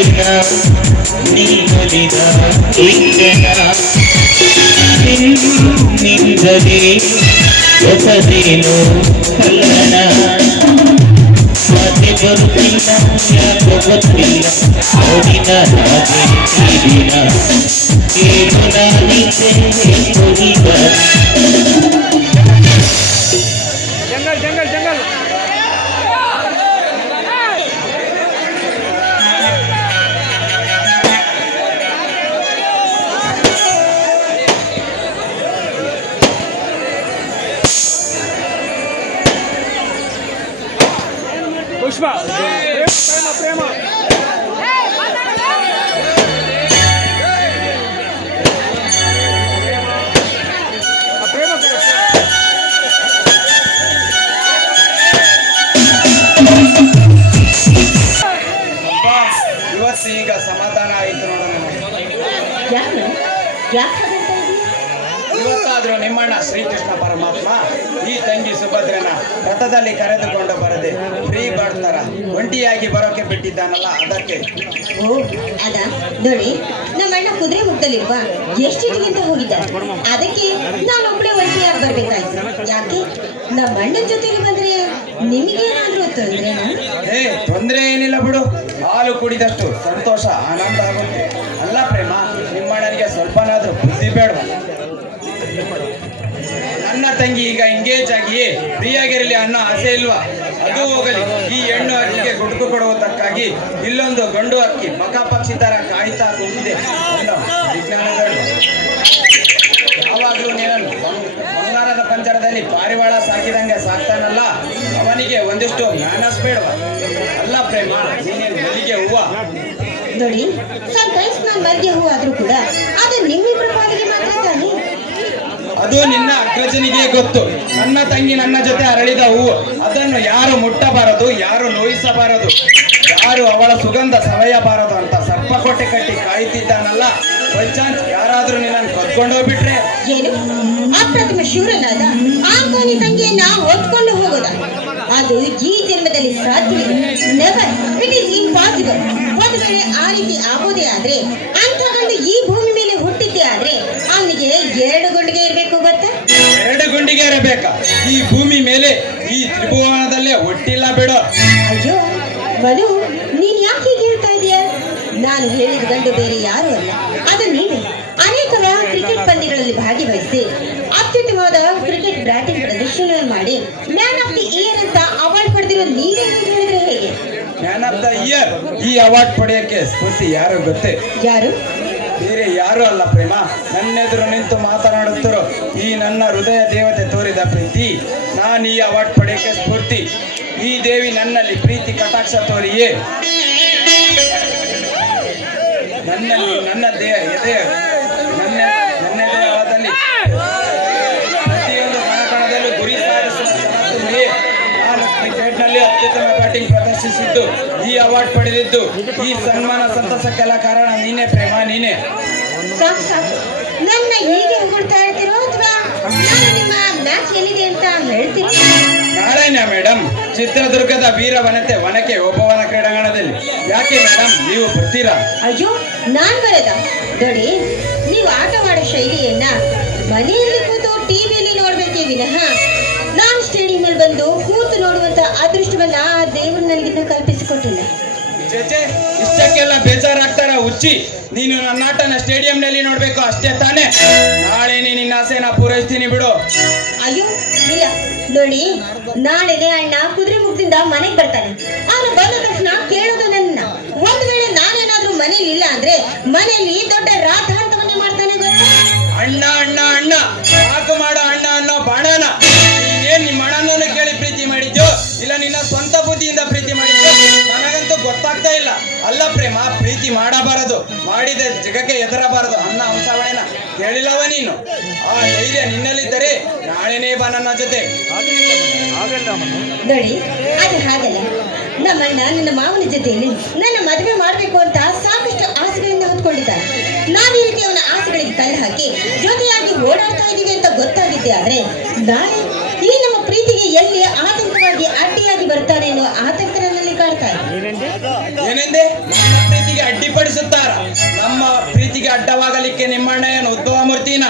ಕಣ್ಣಿನ ನೀನಲಿದ ಲಿಂಗನ ನಿಂದಲೇ ಹೊಸದೇನು ಕಲ್ಲನ ಮತ್ತೆ ಬರುತ್ತಿಲ್ಲ ಯಾಕೋ ಗೊತ್ತಿಲ್ಲ ನೋಡಿನ ಹಾಗೆ ಈ ದಿನ ಏನು ನಾನಿದ್ದೆ ಹೋಗಿದ पुष्पा प्रेम ಇವತ್ತು ಈಗ ಸಮಾಧಾನ ಆಯಿತು ನೋಡೋಣ. ಇವತ್ತಾದ್ರೂ ನಿಮ್ಮಣ್ಣ ಶ್ರೀಕೃಷ್ಣ ಪರಮಾತ್ಮ ಈ ತಂಗಿ ಸುಭದ್ರನ ರಥದಲ್ಲಿ ಕರೆದುಕೊಂಡು ಬರದೆ ಫ್ರೀ ಬರ್ತಾರ ಒಂಟಿಯಾಗಿ ಬರೋಕೆ ಬಿಟ್ಟಿದ್ದಾನಲ್ಲ ಅದಕ್ಕೆ. ಓ ಅದ ನೋಡಿ ನಮ್ಮ ಅಣ್ಣ ಕುದುರೆ ಮುಖದಲ್ಲಿರುವ ಎಷ್ಟಿಟಿಗಿಂತ ಹೋಗಿದ್ದಾರೆ. ಅದಕ್ಕೆ ನಾನೊಬ್ಳೆ ಒಂಟಿಯಾಗಿ ಬರ್ಬೇಕಾಯ್ತು. ಯಾಕೆ ನಮ್ಮ ಅಣ್ಣನ ಜೊತೆಗೆ ಬಂದ್ರೆ ನಿಮಗೇನಾದ್ರೂ ತೊಂದ್ರೆನಾ? ತೊಂದ್ರೆ ಏನಿಲ್ಲ ಬಿಡು. ಹಾಲು ಕುಡಿದಷ್ಟು ಸಂತೋಷ ಆನಂದ ಆಗುತ್ತೆ. ಅಲ್ಲ ಪ್ರೇಮ, ನಿಮ್ಮಣ್ಣನಿಗೆ ಸ್ವಲ್ಪನಾದ್ರೂ ಬುದ್ಧಿ ಬೇಡ? ನನ್ನ ತಂಗಿ ಈಗ ಎಂಗೇಜ್ ಆಗಿ ಫ್ರೀಯಾಗಿರಲಿ ಅನ್ನೋ ಆಸೆ ಇಲ್ವಾ? ಅದು ಹೋಗಲಿ, ಈ ಹೆಣ್ಣು ಅಕ್ಕಿಗೆ ಗುಡುಕು ಕೊಡುವುದಕ್ಕಾಗಿ ಇಲ್ಲೊಂದು ಗಂಡು ಅಕ್ಕಿ ಮಕ ಪಕ್ಷಿ ತರ ಕಾಯ್ತಾ ಕೂತಿದೆ. ಯಾವಾಗ್ಲೂ ನೀನು ಬಂಗಾರದ ಪಂಜರದಲ್ಲಿ ಪಾರಿವಾಳ ಸಾಕಿದಂಗೆ ಸಾಕ್ತಾನಲ್ಲ, ಅವನಿಗೆ ಒಂದಿಷ್ಟು ಮ್ಯಾನಸ್ ಬೇಡವಾ? ಅಲ್ಲ ಪ್ರೇಮ, ನೀನೇನು ಮಲ್ಲಿಗೆ ಹೂವ? ನೋಡಿ ಸಮ್ಟೈಮ್ಸ್ ನಾನು ಮಲ್ಲಿಗೆ ಹೂವು ಆದ್ರೂ ಕೂಡ ಅದು ನಿಮ್ಮಿಬ್ಬರ ಪಾಲಿಗೆ ಮಾತ್ರ ತಾನೆ. ಅದು ನಿನ್ನ ಅಗ್ರಜನಿಗೆ ಗೊತ್ತು. ನನ್ನ ತಂಗಿ ನನ್ನ ಜೊತೆ ಅರಳಿದ ಹೂವು, ಅದನ್ನು ಯಾರು ಮುಟ್ಟಬಾರದು, ಯಾರು ನೋಯಿಸಬಾರದು, ಯಾರು ಅವಳ ಸುಗಂಧ ಸವೆಯಬಾರದು ಅಂತ ಸರ್ಪಕೋಟೆ ಕಟ್ಟಿ ಕಾಯ್ತಿದ್ದಾನಲ್ಲ. ಬೈ ಚಾನ್ಸ್ ಯಾರಾದ್ರೂ ನಿನ್ನನ್ನು ಕದ್ಕೊಂಡೋಗ್ಬಿಟ್ರೆ ಏನು ಅಪ್ರತಿಮ ಶೂರನಾದ ಆಂಕೋನಿ ತಂಗಿಯನ್ನ ಹೊತ್ಕೊಂಡು ಹೋಗೋದ? ಅದು ಈ ಜನ್ಮದಲ್ಲಿ ಸಾಧ್ಯವಿಲ್ಲ. Never, it is impossible. ಒಂದು ವೇಳೆ ಆ ರೀತಿ ಆಗೋದೇ ಆದ್ರೆ, ಅಂತ ಗಂಡು ಈ ಭೂಮಿ ಮೇಲೆ ಹುಟ್ಟಿದ್ದೇ ಆದ್ರೆ ಅವನಿಗೆ 2 ಗುಂಡಿಗೆ ಇರಬೇಕು ಗೊತ್ತಾ? 2 ಗುಂಡಿಗೆ ಇರಬೇಕಾ? ಈ ಭೂಮಿ ಮೇಲೆ ಈ ತ್ರಿಭುವನದಲ್ಲೇ ಹುಟ್ಟಿಲ್ಲ ಬಿಡು. ಅಯ್ಯೋ ಮನು, ನೀನ್ ಯಾಕೆ ಹೀಗೆ ಹೇಳ್ತಾ ಇದೀಯಾ? ನಾನು ಹೇಳಿದ ಗಂಡು ಬೇರೆ ಯಾರು ಅಲ್ಲ, ಅದು ನೀವೇ. ಅನೇಕ ಕ್ರಿಕೆಟ್ ಪಂದ್ಯಗಳಲ್ಲಿ ಭಾಗವಹಿಸಿ ಅತ್ಯುತ್ತಮವಾದ ಕ್ರಿಕೆಟ್ ಬ್ಯಾಟಿಂಗ್ ಪ್ರದರ್ಶನ ಮಾಡಿ ಮ್ಯಾನ್ ಆಫ್ ದಿ ಇಯರ್ ಅಂತ ಅವಾರ್ಡ್ ಪಡೆದಿರೋ ನೀವೇ ಹೇಳಿದ್ರೆ ಹೇಗೆ? ಮ್ಯಾನ್ ಆಫ್ ದ ಇಯರ್ ಈ ಅವಾರ್ಡ್ ಪಡೆಯಕ್ಕೆ ಸ್ಫೂರ್ತಿ ಯಾರು ಗೊತ್ತೇ? ಯಾರು? ಬೇರೆ ಯಾರು ಅಲ್ಲ ಪ್ರೇಮ, ನನ್ನೆದುರು ನಿಂತು ಮಾತನಾಡುತ್ತಿರೋ ಈ ನನ್ನ ಹೃದಯ ದೇವತೆ ತೋರಿದ ಪ್ರೀತಿ. ನಾನು ಈ ಅವಾರ್ಡ್ ಪಡೆಯಕ್ಕೆ ಸ್ಫೂರ್ತಿ. ಈ ದೇವಿ ನನ್ನಲ್ಲಿ ಪ್ರೀತಿ ಕಟಾಕ್ಷ ತೋರಿಯೇ ನನ್ನಲ್ಲಿ ನನ್ನ ನನ್ನೆದೆಯಲ್ಲಿ ಪ್ರತಿಯೊಂದು ಕಣಕಣದಲ್ಲೂ ಗುರಿ ಸಾಧಿಸುವ ಛಲತುಂಬಿ. ನಾನು ಕ್ರಿಕೆಟ್ನಲ್ಲಿ ಅತ್ಯುತ್ತಮ ಬ್ಯಾಟಿಂಗ್ ಪ್ರದರ್ಶಿಸಿದ್ದು, ಈ ಅವಾರ್ಡ್ ಪಡೆದಿದ್ದು, ಈ ಸನ್ಮಾನ ಸಂತಸಕ್ಕೆಲ್ಲ ಕಾರಣ ನೀನೇ ಪ್ರೇಮ, ನೀನೇ. ನನ್ನ ಹೀಗೆ ಹೊಗಳ್ತಾ ಇರ್ತೀರೋ ಅಥವಾ ನಾನು ನಿಮ್ಮ ಮ್ಯಾಚ್ ಎಲ್ಲಿದೆ ಅಂತ ಹೇಳ್ತೀನಿ? ನಾಳೆನಾ ಮೇಡಮ್? ಚಿತ್ರದುರ್ಗದ ವೀರ ವನಕೆ ಓಬವ್ವನ ಕ್ರೀಡಾಂಗಣದಲ್ಲಿ. ಯಾಕೆ ಮೇಡಮ್, ನೀವು ಬರ್ತೀರಾ? ಅಯ್ಯೋ ನಾನ್ ಬರದ ನೋಡಿ, ನೀವು ಆಟವಾಡೋ ಶೈಲಿಯನ್ನ ಮನೆಯಲ್ಲಿ ಕೂತು ಟಿವಿಯಲ್ಲಿ ನೋಡ್ಬೇಕೇ ವಿನಃ ನಾನು ಸ್ಟೇಡಿಯಂ ಅಲ್ಲಿ ಬಂದು ಕೂತು ನೋಡುವಂತ ಅದೃಷ್ಟವನ್ನ ಆ ದೇವರು ನನಗಿನ್ನ ಕಲ್ಪಿಸಿಕೊಟ್ಟಿಲ್ಲ. ಚೇಚೆ, ಇಷ್ಟಕ್ಕೆಲ್ಲ ಬೇಜಾರಾಗ್ತಾರ ಹುಚ್ಚಿ? ನೀನು ನನ್ನ ಆಟನ ಸ್ಟೇಡಿಯಂನಲ್ಲಿ ನೋಡ್ಬೇಕು ಅಷ್ಟೇ ತಾನೇ? ನಾಳೆ ನಿನ್ನ ಆಸೆನ ಪೂರೈಸ್ತೀನಿ ಬಿಡು. ಅಯ್ಯೋ ಇಲ್ಲ ನೋಡಿ, ನಾಳೆನೆ ಅಣ್ಣ ಕುದುರೆ ಮುಖದಿಂದ ಮನೆಗೆ ಬರ್ತಾನೆ. ಅವನು ಬಂದ ತಕ್ಷಣ ಕೇಳೋದು ನನ್ನ, ಒಂದು ವೇಳೆ ನಾನೇನಾದ್ರೂ ಮನೇಲಿ ಇಲ್ಲ ಅಂದ್ರೆ ಮನೆಯಲ್ಲಿ ದೊಡ್ಡ ರಾಧಾಂತವನ್ನೇ ಮಾಡ್ತಾನೆ ಗೊತ್ತಾ? ಅಣ್ಣ ಅಣ್ಣ ಅಣ್ಣ ಸಾಕು ಮಾಡೋ ಅಣ್ಣ ಅನ್ನೋ ಬಾಣನ ನೀನೇನ್ ನಿಮ್ಮ ಅಣ್ಣನನ್ನು ಕೇಳಿ ಪ್ರೀತಿ ಮಾಡಿದ್ಯೋ ಇಲ್ಲ ನಿನ್ನ ಸ್ವಂತ ಬುದ್ಧಿಯಿಂದ ಪ್ರೀತಿ ಮಾಡಿದ್ಯೋ ನನಗಂತೂ ಗೊತ್ತಾಗ್ತಾ ಇಲ್ಲ. ಅಲ್ಲ ಪ್ರೇಮ, ಪ್ರೀತಿ ಮಾಡಬಾರದು, ಮಾಡಿದ ಜಗಕ್ಕೆ ಎದರಬಾರದು ಅನ್ನ ಅಂಶವನ್ನ ಕೇಳಿಲ್ಲವ ನೀನು? ಆ ಧೈರ್ಯ ನಿನ್ನಲ್ಲಿದ್ದರೆ ನಾಳೆನೇ ಬಾ ನನ್ನ ಜೊತೆ. ನೋಡಿ ಅದು ಹಾಗಲ್ಲ. ನಮ್ಮಣ್ಣ ನನ್ನ ಮಾವನ ಜೊತೆಯಲ್ಲಿ ನನ್ನ ಮದುವೆ ಮಾಡಬೇಕು ಅಂತ ಸಾಕಷ್ಟು ಆಸೆಗಳಿಂದ ಹೊತ್ಕೊಂಡಿದ್ದಾನೆ. ನಾವು ಈ ರೀತಿ ಅವನ ಆಸೆಗಳಿಗೆ ಕಲ್ಲು ಹಾಕಿ ಜೊತೆಯಾಗಿ ಓಡಾಡ್ತಾ ಇದ್ದೀವಿ ಅಂತ ಗೊತ್ತಾಗಿದ್ದೆ ಆದ್ರೆ ನಾಳೆ ಈ ನಮ್ಮ ಪ್ರೀತಿಗೆ ಎಲ್ಲಿ ಅಡ್ಡಿಯಾಗಿ ಬರ್ತಾನೆ ಅನ್ನೋ ಆತಂಕ ನನ್ನಲ್ಲಿ ಕಾಡ್ತಾ ಇದೆ. ಏನೆಂದೆ? ನನ್ನ ಪ್ರೀತಿಗೆ ಅದಕ್ಕೆ ನಿಮ್ಮಣ್ಣ ಏನು ಉದ್ಭವ ಮೂರ್ತಿನ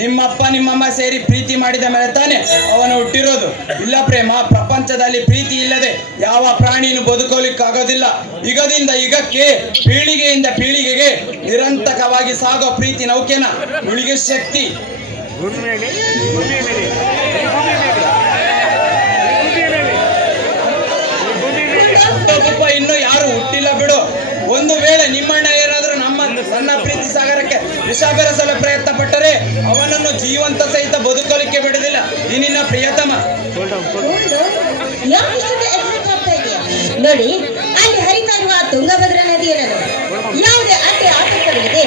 ನಿಮ್ಮಪ್ಪ ನಿಮ್ಮಮ್ಮ ಸೇರಿ ಪ್ರೀತಿ ಮಾಡಿದ ಮೇಲೆ ತಾನೆ ಅವನು ಹುಟ್ಟಿರೋದು. ಇಲ್ಲ ಪ್ರೇಮ, ಪ್ರಪಂಚದಲ್ಲಿ ಪ್ರೀತಿ ಇಲ್ಲದೆ ಯಾವ ಪ್ರಾಣಿನೂ ಬದುಕೋಲಿಕ್ಕಾಗೋದಿಲ್ಲ. ಯುಗದಿಂದ ಯುಗಕ್ಕೆ, ಪೀಳಿಗೆಯಿಂದ ಪೀಳಿಗೆಗೆ ನಿರಂತರವಾಗಿ ಸಾಗೋ ಪ್ರೀತಿ ನೌಕೆನ ಮುಳುಗಿಸುವ ಶಕ್ತಿ ಭೂಮಿ ಮೇಲೆ ಭೂಮಿಯ ಮೇಲೆ ಭೂಮಿಯ ಮೇಲೆ ಒಬ್ಬ ಇನ್ನು ಯಾರು ಹುಟ್ಟಿಲ್ಲ ಬಿಡು. ಒಂದು ವೇಳೆ ನಿಮ್ಮಣ್ಣ ಏನಾದ್ರೂ ನನ್ನ ಪ್ರೀತಿ ಸಾಗರಕ್ಕೆ ವಿಷ ಬೆರೆಸಲು ಪ್ರಯತ್ನ ಪಟ್ಟರೆ ಅವನನ್ನು ಜೀವಂತ ಸಹಿತ ಬದುಕಲಿಕ್ಕೆ ಬಿಡುವುದಿಲ್ಲ ಈ ನಿನ್ನ ಪ್ರಿಯತಮ. ಯಾಕಿಷ್ಟೊಂದು ಎಕ್ಸೈಟ್ ಆಗ್ತಾ ಇದೆಯಾ? ನೋಡಿ, ಅಲ್ಲಿ ಹರಿತಾ ಇರುವ ಆ ತುಂಗಭದ್ರಾ ನದಿಯನ್ನು ನೋಡಿ. ಯಾವುದೇ ಅಡ್ಡಿ ಆತಂಕವಿಲ್ಲದೆ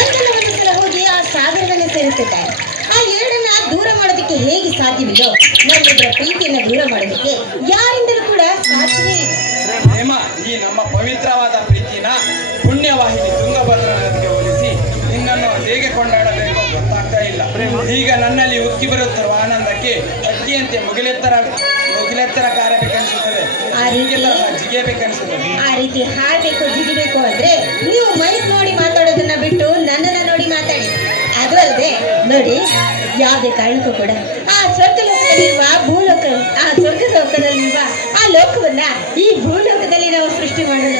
ಒಂದಲ್ಲ ಒಂದು ಸಲ ಹೋಗಿ ಆ ಸಾಗರವನ್ನು ಸೇರಿಸುತ್ತಾರೆ. ಆ ಎರಡನ್ನ ದೂರ ಮಾಡೋದಕ್ಕೆ ಹೇಗೆ ಸಾಧ್ಯವಿಲ್ಲೋ, ನಮ್ಮಿಬ್ಬರ ಪ್ರೀತಿಯನ್ನ ದೂರ ಮಾಡೋದಕ್ಕೆ ಯಾರಿಂದಲೂ ಕೂಡ ಸಾಧ್ಯವೇ ಇಲ್ಲ. ಪ್ರೇಮ, ಈ ನಮ್ಮ ಪವಿತ್ರವಾದ ಪ್ರೀತಿನ ಪುಣ್ಯವಾಹಿನಿ ತುಂಗಭದ್ರಾ ನದಿಗೆ ಹೋಲಿಸಿ ನಿನ್ನನ್ನು ಹೇಗೆ ಕೊಂಡಾಡಬೇಕು ಗೊತ್ತಾಗ್ತಾ ಇಲ್ಲ. ಈಗ ನನ್ನಲ್ಲಿ ಉಕ್ಕಿ ಬರುತ್ತಿರುವ ಆನಂದಕ್ಕೆ ಅಕ್ಕಿಯಂತೆ ಮುಗಿಲೆತ್ತರ ಕಾರಬೇಕನ್ನಿಸುತ್ತದೆ, ಜಿಗಿಯಬೇಕನ್ನಿಸುತ್ತದೆ. ಆ ರೀತಿ ಹಾಡ್ಬೇಕು, ಜಿಗಿಬೇಕು ಅಂದ್ರೆ ನೀವು ಮೈಕ್ ನೋಡಿ ಮಾತಾಡೋದನ್ನ ಬಿಟ್ಟು ನನ್ನನ್ನ ನೋಡಿ ಮಾತಾಡಿ. ಅದು ಅಲ್ಲದೆ ನೋಡಿ, ಯಾವುದೇ ಕಾರಣಕ್ಕೂ ಕೂಡ ಆ ಸ್ವರ್ಗ ಲೋಕದಲ್ಲಿರುವ ಆ ಸ್ವರ್ಗ ಲೋಕದಲ್ಲಿರುವ ಆ ಲೋಕವನ್ನ ಈ ಭೂಲೋಕದಲ್ಲಿ ನಾವು ಸೃಷ್ಟಿ ಮಾಡೋಣ.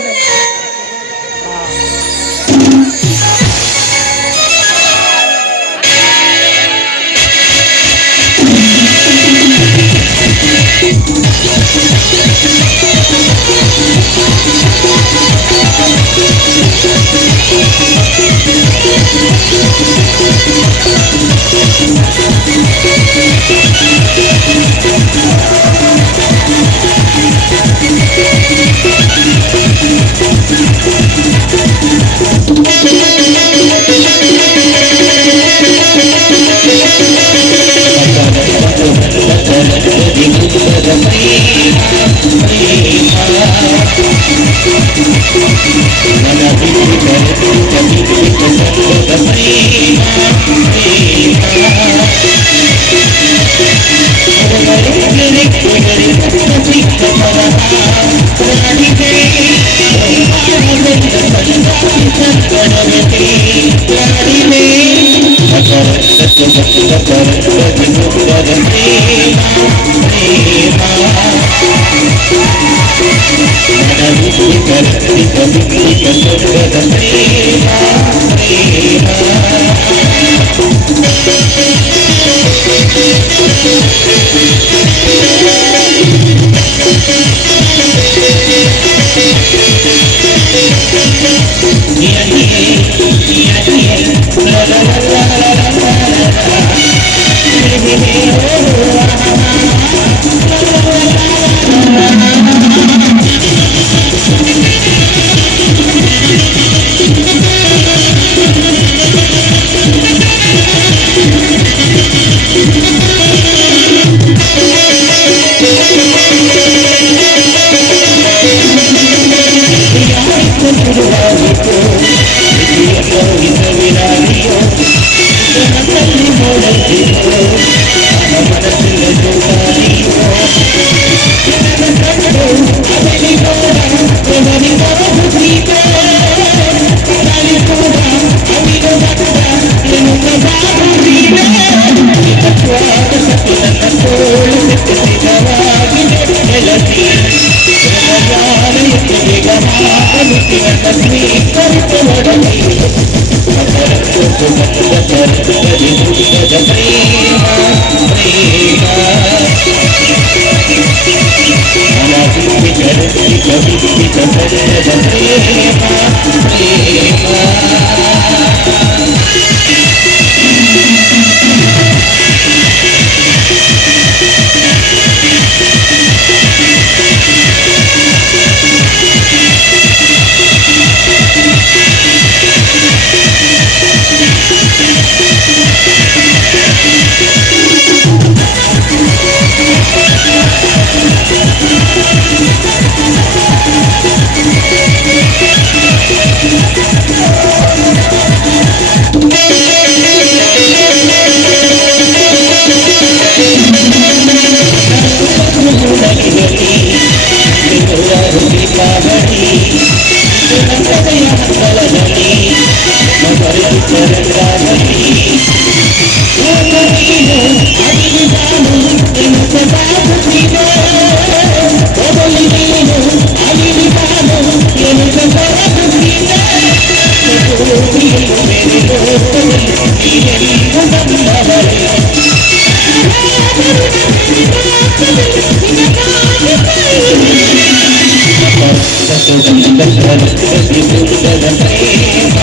ಸ್ವರ್ಗದಿ ಬೃಂದದ ಪ್ರೇಮ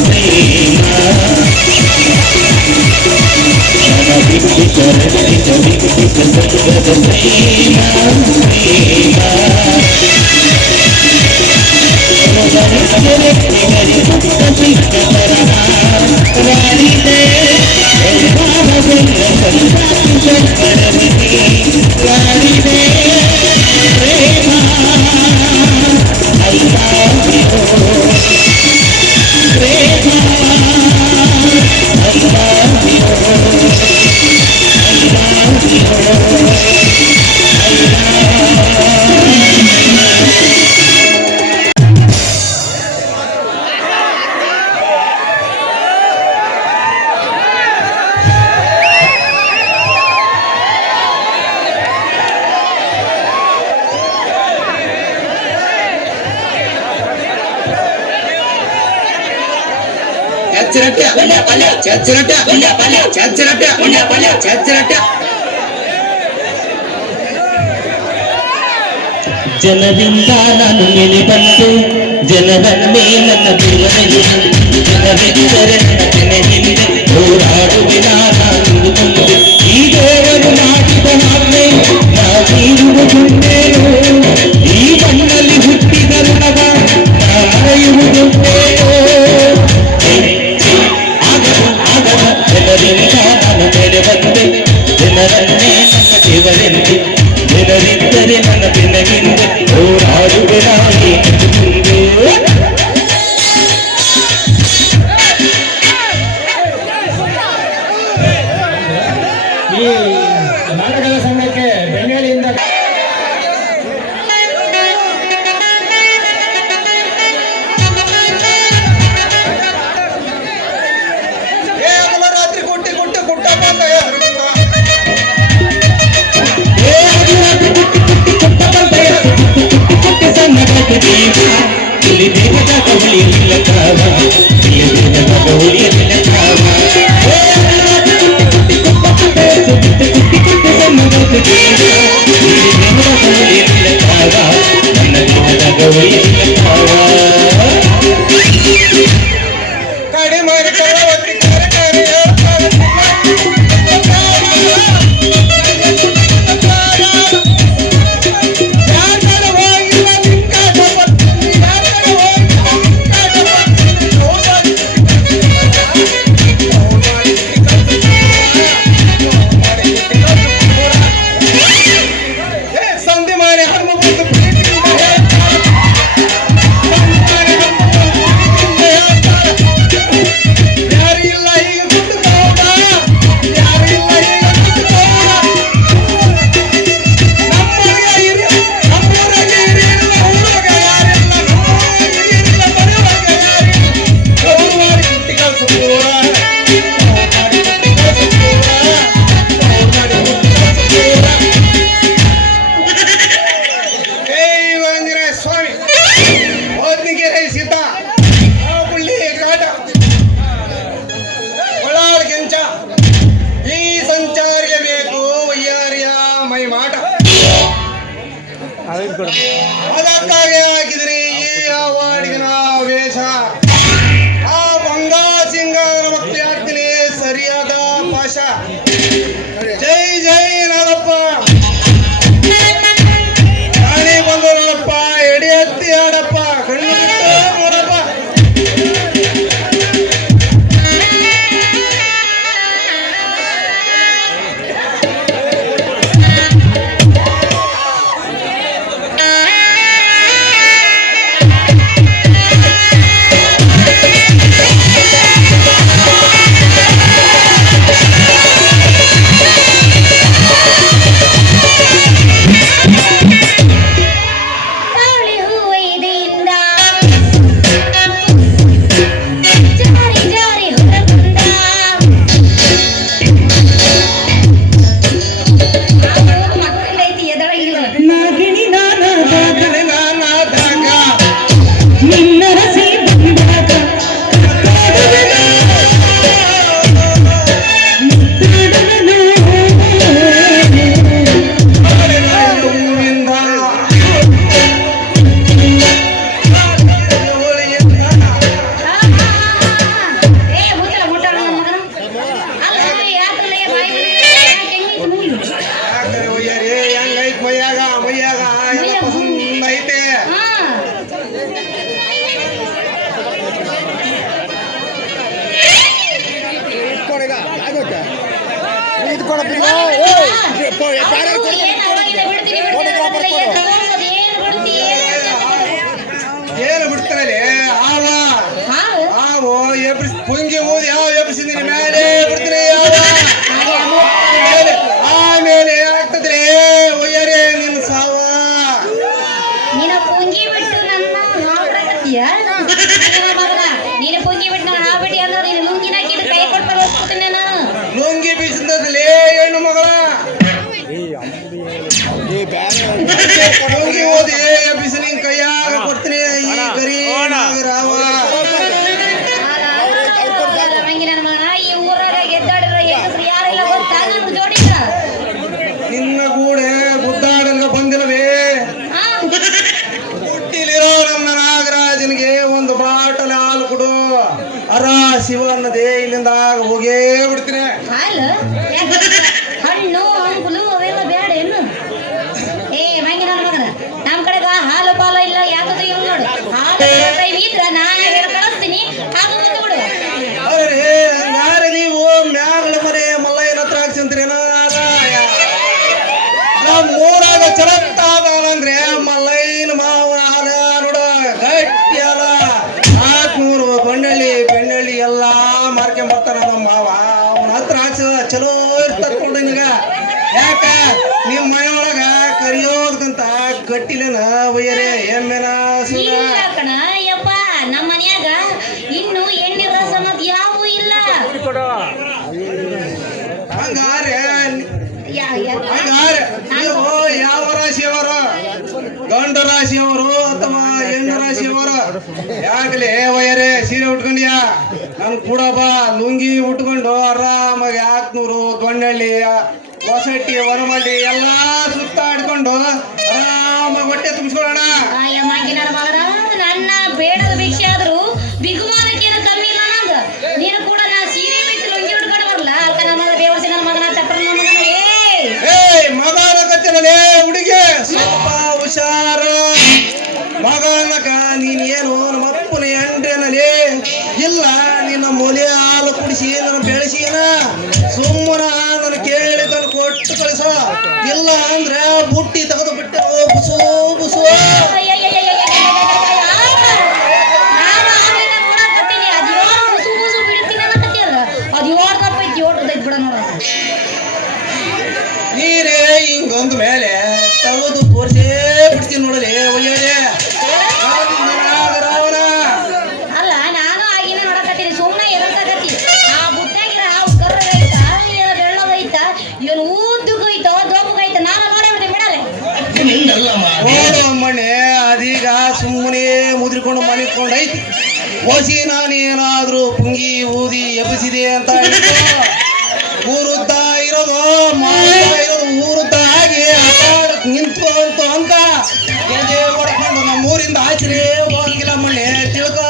ಪ್ರೇಮ ಕ್ಷಣ ಬಿಟ್ಟು ಸ್ವರ್ಗಿತ ವಿಕಸಿತ ಸ್ವರ್ಗದ ಪ್ರೇಮ ಪ್ರೇಮ ಜನರಿಂದ ನಾನು ನೆನೆ ಬಂತು ಜನರನ್ನೇ ನನ್ನ ಬಿಡುವನೆಯು ಜನವೆಂದರೆ ನನ್ನ ಹಿಂದೆ ಹೋರಾಡುವೆ ನಾನು ಮುಂದೆ ಈ ದೇವರು ಮಾಡಿದ ಹಾಗೆ ನಾವಿರುವುದುಂಟೇನು ಈ ಮಣ್ಣಲ್ಲಿ ಹುಟ್ಟಿದ ಋಣವ ಮರೆಯುವುದುಂಟೇನು ಜನರಿಂದ ನಾನು ಬೆಳೆ ಬಂದೆ ಜನರನ್ನೇ ನನ್ನ ದೇವರೆಂದು ಜನರಿದ್ದರೆ ನನ್ನ ಬೆನ್ನಗಿಂದೆ ಹೋರಾಡುವೆ ನಾನೇ ಮುಂದೆ ಈ ನಾಟಕದ ಸಂಘಕ್ಕೆ ಬೆಂಗಾಲಿಯಿಂದ ರಾತ್ರಿ ಕುಟ್ಟಿ ಕುಟ್ಟಿ ಕುಟ್ಟಪ್ಪ ಅಂತ ಇಲ್ಲಿ ದೇವದ ಕವಳಿಯಲಿಲ್ಲ ಕಾವ ಇಲ್ಲಿ ದೇವದ ಕವಳಿಯಲಿಲ್ಲ ಕಾವ ನನ್ನ ದೇವದ ಕವಳಿಯಲಿಲ್ಲ ಕಾವ ಕಡಿಮೆ ಅದಕ್ಕಾಗಿ ಹಾಕಿದ್ರಿ ಈ ಅವಾರ್ಡಿನ ವೇಷ ಆ ಬಂಗಾ ಸಿಂಗಾರ ಭಕ್ತಿ ಹಾಕ್ತೀನಿ ಸರಿಯಾದ ಭಾಷ ಜೈ ಜೈ ನಾಗಪ್ಪ ನಾನೇ ಬಂದು ನೋಡಪ್ಪ ಎಡಿ ಹತ್ತಿ ಆಡಪ್ಪ ಕಣ್ಣು ಬಿಟ್ಟು ನೋಡಪ್ಪ ಹೋಗಿ ಓದಿ ಬಿಸಿಲಿನ ಕೈಯಾಗ ಕೊಡ್ತೀನಿ ಈ ಗರಿ ರಾವ ಮಂಗಿ ನನ್ನ ಮಗನ ಈ ಊರಾಗ ಗೆದ್ದಾಡಿರೋ ಹೆಂಗಸ್ರು ಯಾರೆಲ್ಲ ಗೊತ್ತಾ ನಮ್ಮ ಜೋಡಿಗ ನಿನ್ನ ಗೂಡೆ ಗುದ್ದಾಡಲ್ಗ ಬಂದಿಲ್ಲವೇ ಹಾ ಹುಟ್ಟಿಲಿರೋ ನಮ್ಮ ನಾಗರಾಜನಿಗೆ ಒಂದು ಬಾಟಲ್ ಹಾಲು ಕೊಡು ಅರ ಶಿವನ್ನದೇ ಇಲ್ಲಿಂದ ಹೋಗೇ ಬಿಡ್ತೀನಿ ಹಾಲು ಹಣ್ಣು ಹಂಪಲು ಅವೆಲ್ಲ ಬೇಡ ಏನು ಏ ಮಂಗಿ ನನ್ನ ಮಗನ ನಮ್ಮ ಕಡೆಗ ಹಾಲು ಪಾಲು ಇಲ್ಲ ಯಾಕಂದ್ರೆ ಇವ್ ನೋಡು ಹಾಲು ಟೈಮ್ ಇದ್ರ ನಾನು ಹೇಳಿ ಕಳಿಸ್ತೀನಿ ಆಗ ಬಂದು ಬಿಡು ಅರೆ ಯಾರ ನೀವು ಮ್ಯಾಗಳ ಮನೆ ಮಲ್ಲಯ್ಯನ ಹತ್ರ ಹಾಕ್ಸಂತ್ರೇನ ನಮ್ಮ ಊರಾಗ ಚಲತ್ತ ಅಂದ್ರೆ ಮಲ್ಲಯ್ಯನ ಮಾವ ಹಾಲ ನೋಡ ಗಟ್ಟಿ ಅಲ್ಲ 400 ಬೆಣ್ಣಳ್ಳಿ ಎಲ್ಲಾ ಮಾರ್ಕೊಂಬರ್ತಾನ ನಮ್ಮ ಮಾವ ಅವನ ಹತ್ರ ಹಾಕ್ಸ ಚಲೋ ಇರ್ತದ ನೋಡು ನಿನಗ ಯಾಕ ನಿಮ್ಮ ಮನೆಯೊಳಗ ಕರಿಯೋದಕ್ಕಂತ ಗಟ್ಟಿಲೇನ ಒಯ್ಯರೆ ಎಮ್ಮೆನ ಸುರ ಇಲ್ಲ ಕಣ ಯಪ್ಪ ನಮ್ಮ ಮನ್ಯಾಗ ಇನ್ನು ಎಣ್ಣೆ ರಸ ಅನ್ನೋದು ಯಾವೂ ಇಲ್ಲ ಹಂಗಾರೆ ನೀವು ಯಾವ ರಾಶಿಯವರು ಗಂಡು ರಾಶಿಯವರು ಅಥವಾ ಹೆಣ್ಣು ರಾಶಿಯವರು ಯಾಕಲೆ ವಯರೇ ಸೀರೆ ಉಟ್ಕೊಂಡ್ಯಾ ನನ್ ಕೂಡ ಬಾ ಲುಂಗಿ ಉಟ್ಕೊಂಡು ಆರಾಮಾಗಿ 400 ದೊಣ್ಣಳ್ಳಿ ಹೊಸಟ್ಟಿ ವರಮಳ್ಳಿ ಎಲ್ಲಾ ಸುತ್ತಾಡ್ಕೊಂಡು ಆರಾಮಾಗಿ ಹೊಟ್ಟೆ ತುಂಬಿಸ್ಕೊಳ್ಳೋಣ ನನ್ನ ಬೇಡದ ಭಿಕ್ಷೆ ಆದ್ರೂ ಬಿಗುಮಾನಕ್ಕೇನು ಕಮ್ಮಿ ಇಲ್ಲ ನಂಗ ನೀನು ಕೂಡ ನಾ ಸೀರೆ ಬಿಟ್ಟು ಲುಂಗಿ ಉಟ್ಕೊಂಡು ಬರಲ್ಲ ಅಲ್ಕ ನಮ್ಮ ದೇವರ್ಸಿ ನನ್ನ ಮಗನ ಚಪ್ರ ನನ್ನ ಮಗನ ಮಗನ ಕಚ್ಚಲೇ ಹುಡುಗಿ ಸ್ವಲ್ಪ ಹುಷಾರ ಮಗನಕ ನೀನೇನು ನಮ್ಮಪ್ಪನ ಎಂಡ್ರೇನಲ್ಲಿ ಇಲ್ಲ ನಿನ್ನ ಮೊಲೆ ಹಾಲು ಕುಡಿಸಿ ನನ್ನ ಬೆಳೆಸಿನ ಸುಮ್ಮನ ನನ್ನ ಕೇಳಿದನ್ನು ಕೊಟ್ಟು ಕಳಿಸೋ ಇಲ್ಲ ಅಂದ್ರೆ ಬುಟ್ಟಿ ತೆಗೆದು ಬಿಟ್ಟು ಬುಸು ಬುಸು ನೀರೇ ಹಿಂಗೊಂದು ಮೇಲೆ ತೆಗೆದು ತೋರಿಸೇ ಬಿಡ್ತೀನಿ ನೋಡಲಿ ಒಳ್ಳೆಯದೇ ರಾವಣ ಅಲ್ಲ ನಾನು ಆಗಿನ ನೋಡಕತ್ತೀನಿ ಸುಮ್ಮನೆ ಎದಕ್ಕತ್ತಿ ಆ ಬುಟ್ಟಾಗಿರ ಹಾವು ಕರ್ರಗೈತ ಏನು ಬೆಳ್ಳಗೈತ ಏನು ಉದ್ದಗೈತ ದೊಪ್ಪಗೈತ ನಾನು ನೋಡೇ ಬಿಡಲೆ ನೋಡು ಅಮ್ಮಣ್ಣೆ ಅದೀಗ ಸುಮ್ಮನೆ ಮುದ್ರಿಕೊಂಡು ಮನಿಕೊಂಡೈತಿ ಹೊಸಿ ನಾನೇನಾದ್ರೂ ಪುಂಗಿ ಊದಿ ಎಬ್ಬಿಸಿದೆ ಅಂತ ಊರುದ್ದ ಇರೋದು ಮಾಡ್ತಾ ಇರೋದು ಊರುದ್ದ ಆಗಿ ಆಟಾಡಕ್ ನಿಂತು ಅಂತ ಎದೆ ಹೊಡ್ಕೊಂಡು ನಮ್ಮ ಊರಿಂದ ಆಚೆ ಹೋಗಿಲ್ಲ ಮಣ್ಣೆ ತಿಳ್ಕೊ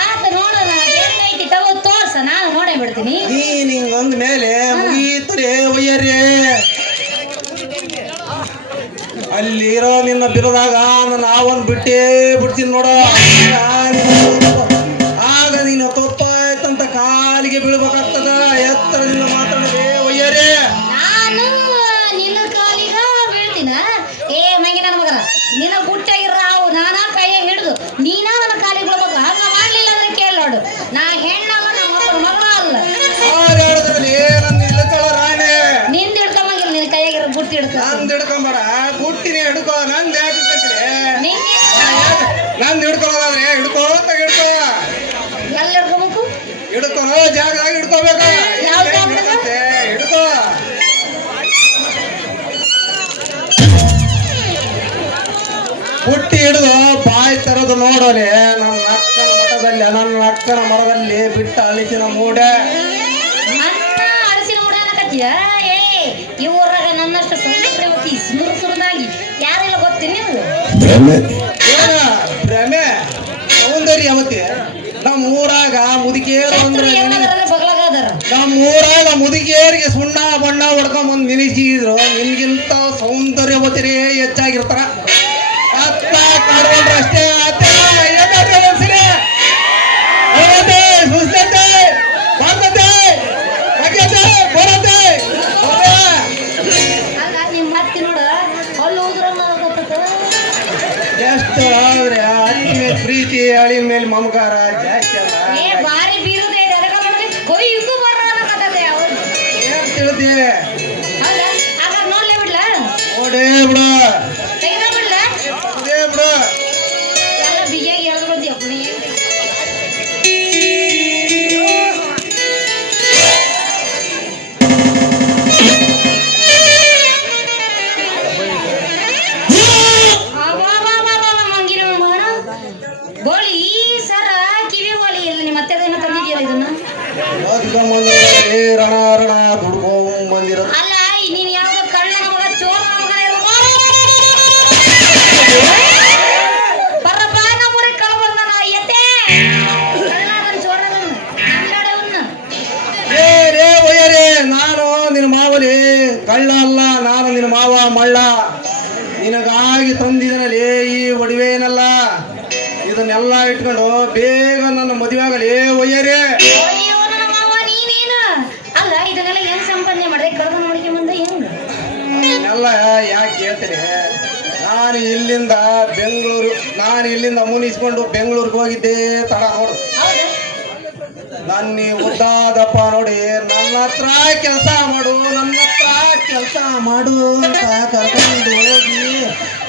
ಆತ ನೋಡೋಣ ಬೇಕೈತಿ ತಗೋ ತೋರ್ಸ ನಾನು ನೋಡೇ ಬಿಡ್ತೀನಿ ನೀನ್ ಹಿಂಗೊಂದ್ ಮೇಲೆ ಮುಗೀತರೆ ಒಯ್ಯರೇ ಅಲ್ಲಿರೋ ನಿನ್ನ ಬಿರದಾಗ ನನ್ನ ಅವನ್ ಬಿಟ್ಟೇ ಬಿಡ್ತೀನಿ ನೋಡ ಆಗ ನೀನು ತಪ್ಪಾಯ್ತಂತ ಕಾಲಿಗೆ ಬೀಳ್ಬೇಕಾಗ್ತದ ಎತ್ತರದಿಂದ ಮಾತಾಡದೆ ಒಯ್ಯರೇ ನಾನು ನಿನ್ನ ಕಾಲಿಗ ಬೀಳ್ತೀನ ಏ ಮಂಗಿ ನನ್ನ ಮಗನ ನಿನ್ನ ಗುಟ್ಟಾಗಿರ ಹಾವು ನಾನಾ ಕೈಯಾಗ ಹಿಡಿದು ನೀನಾ ನನ್ನ ಕಾಲಿಗೆ ಬೀಳ್ಬೇಕು ಹಂಗ ಮಾಡ್ಲಿಲ್ಲ ಅಂದ್ರೆ ಕೇಳಿ ನೋಡು ನಾ ಹೆಣ್ಣಲ್ಲ ನಮ್ಮ ಅಪ್ಪನ ಮಗಳ ಅಲ್ಲ ಹೇಳಿದ್ರಲ್ಲಿ ನನ್ನ ಇಳ್ಕಳ ರಾಣೆ ನಿಂದ ಹಿಡ್ಕೊಂಬಂಗಿಲ್ಲ ನಿನ್ನ ಕೈಯಾಗಿರೋ ಗುಟ್ಟಿ ಹಿಡ್ಕ ನಂದು ಹಿಡ್ಕೊಂಬೇಡ ಗುಟ್ಟಿನೇ ಹಿಡ್ಕೋ ನಂದು ಯಾಕೆ ನಂದು ಹಿಡ್ಕೊಳ್ಳೋದಾದ್ರೆ ಹಿಡ್ಕೋ ಅಂತ ಹಿಡ್ಕೋ ಎಲ್ಲಿ ಹಿಡ್ಕೋಬೇಕು ಹಿಡ್ಕೊಳೋ ಜಾಗದಾಗ ಹಿಡ್ಕೋಬೇಕು ಯಾವ ಜಾಗದಾಗ? ಹಿಡ್ಕೋ ಹುಟ್ಟಿ ಹಿಡಿದು ಬಾಯಿ ತರದು ನೋಡೋಲೆ ನನ್ನ ಅಕ್ಕನ ಮಠದಲ್ಲಿ ನನ್ನ ಅಕ್ಕನ ಮರದಲ್ಲಿ ಬಿಟ್ಟ ಅಲಿಸಿನ ಮೂಡೆ ನನ್ನ ಅರಸಿನ ಮೂಡ ಅನ್ನಕತ್ತೀಯ ಏ ಈ ಊರಾಗ ನನ್ನಷ್ಟು ಸೌಂದರ್ಯವತಿ ಸುರುದಾಗಿ ಯಾರೆಲ್ಲ ಗೊತ್ತೀನಿ ಏನ ಭ್ರಮೆ ಸೌಂದರ್ಯವತಿ ನಮ್ಮ ಊರಾಗ ಮುದುಕೇರು ಅಂದ್ರೆ ಬಗ್ಲಾಗದಾರ ನಮ್ಮ ಊರಾಗ ಮುದುಕಿಯರಿಗೆ ಸುಣ್ಣ ಬಣ್ಣ ಹೊಡ್ಕೊಂಬಂದು ನಿಲ್ಲಿಸಿದ್ರು ನಿನ್ಗಿಂತ ಸೌಂದರ್ಯವತಿರೇ ಹೆಚ್ಚಾಗಿರ್ತಾರ ಅತ್ತ ಕಾಡ್ಕೊಂಡ್ರೆ ಅಷ್ಟೇ ನಿಮ್ಮ ಮತ್ತೆ ನೋಡ ಅಲ್ಲಿ ಹೋದ್ರಮ್ಮ ಎಷ್ಟು ಆದ್ರೆ ಅಕ್ಕಿ ಮೇಲೆ ಪ್ರೀತಿ ಅಳಿನ ಮೇಲೆ ಮಮಕಾರ ಜಾಸ್ತಿ ಅಲ್ಲ ಏ ಬಾರಿ ಬೀರುದೇ ಕೊಯ್ಯಕ್ಕೂ ಬರ್ರ ಅನ್ನಕತ್ತದೆ ಏನ್ ತಿಳಿದಿ ಹೌದಾ ಹಾಗಾದ್ರೆ ನೋಡ್ಲೇ ಬಿಡ್ಲ ನೋಡೇ ಬಿಡು ತೆಗೆದ ಬಿಡ್ಲ ಇದೇ ಬಿಡು ಎಲ್ಲ ಬಿಗಿಯಾಗಿ ಎಳೆದು ಬಂದಿಯಪ್ಪ ನೀ ಇದರಲ್ಲಿ ಈ ಒಡವೆ ಏನಲ್ಲ, ಇದನ್ನೆಲ್ಲ ಇಟ್ಕೊಂಡು ಬೇಗ ನನ್ನ ಮದುವೆ ಆಗಲಿ ಒಯ್ಯರಿ. ಅಯ್ಯೋ ನನ್ನ ಮಾವ ನೀನೇನು ಅಲ್ಲ ಇದನ್ನೆಲ್ಲ ಏನ್ ಸಂಪಾದನೆ ಮಾಡಿದೆ ಕಳೆದ ನೋಡಿಕೆ ಮುಂದೆ ಹೆಂಗ ಎಲ್ಲ ಯಾಕೆ ಹೇಳ್ತೀನಿ, ನಾನು ಇಲ್ಲಿಂದ ಮುನಿಸ್ಕೊಂಡು ಬೆಂಗಳೂರಿಗೆ ಹೋಗಿದ್ದೆ ತಡ ನೋಡು. ಹೌದಾ ನನ್ನ ಈ ಉದ್ದಾದಪ್ಪ ನೋಡಿ ನನ್ನ ಹತ್ರ ಕೆಲಸ ಮಾಡು ಅಂತ ಕರ್ಕೊಂಡು ಹೋಗಿ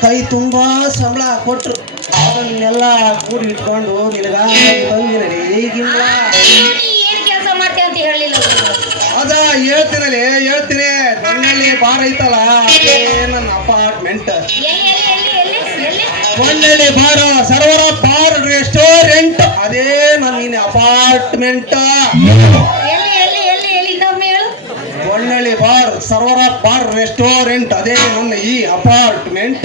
ಕೈ ತುಂಬಾ ಸಂಬಳ ಕೊಟ್ರು. ಅದನ್ನೆಲ್ಲ ಕೂಡಿ ಇಟ್ಕೊಂಡು ನಿನಗಾಗಿ ತಂದಿ ನಡಿ ಈಗಿಲ್ಲ. ನೀ ಏನ್ ಕೆಲಸ ಮಾಡ್ತೀಯ ಅಂತ ಹೇಳಲಿಲ್ಲ ಅದ ಹೇಳ್ತೀನಿ ನನ್ನಲ್ಲಿ ಬಾರ್ ಐತಲ್ಲ, ಅದೇ ನನ್ನ ಅಪಾರ್ಟ್ಮೆಂಟ್. ಎಲ್ಲಿ ಎಲ್ಲಿ ಎಲ್ಲಿ ಎಲ್ಲಿ ಎಲ್ಲಿ ಹೊನ್ನೆಳ್ಳಿ ಬಾರ್, ಸರ್ವರ ಬಾರ್ ರೆಸ್ಟೋರೆಂಟ್, ಅದೇ ನನ್ನ ಅಪಾರ್ಟ್ಮೆಂಟ್. ಎಲ್ಲಿ ಎಲ್ಲಿ ಎಲ್ಲಿ ಎಲ್ಲಿ ಇನ್ನೊಮ್ಮೆ ಹೇಳು ಹೊನ್ನೆಳ್ಳಿ ಬಾರ್, ಸರ್ವರ ಬಾರ್ ರೆಸ್ಟೋರೆಂಟ್, ಅದೇ ನನ್ನ ಈ ಅಪಾರ್ಟ್ಮೆಂಟ್.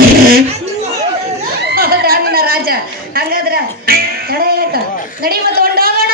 ಹೌದಾ ನನ್ನ ರಾಜ ಹಂಗಾದ್ರ ತಡ ಯಾಕ ನಡಿ ಮತ್ತೆ ಹೊಂಡೋಗೋಣ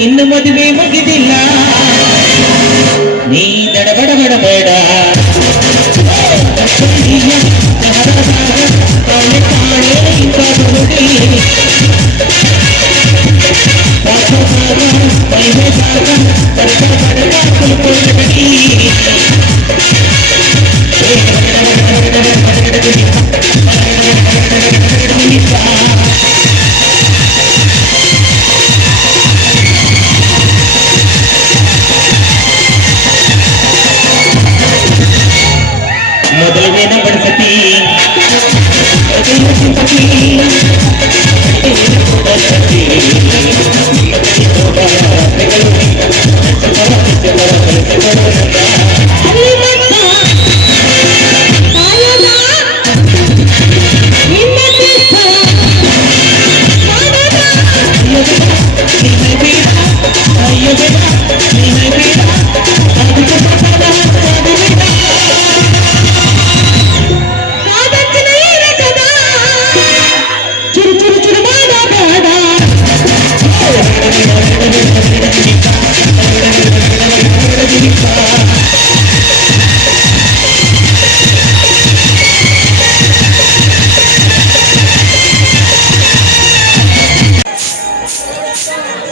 ಇನ್ನು ಮದುವೆ ಮುಗಿದಿಲ್ಲ, ನೀ ದಡಬಡಬಡಬೇಡ. ಮೊದಲವೇನ ಬಡಿಸತಿ ಸಿಂಪತಿ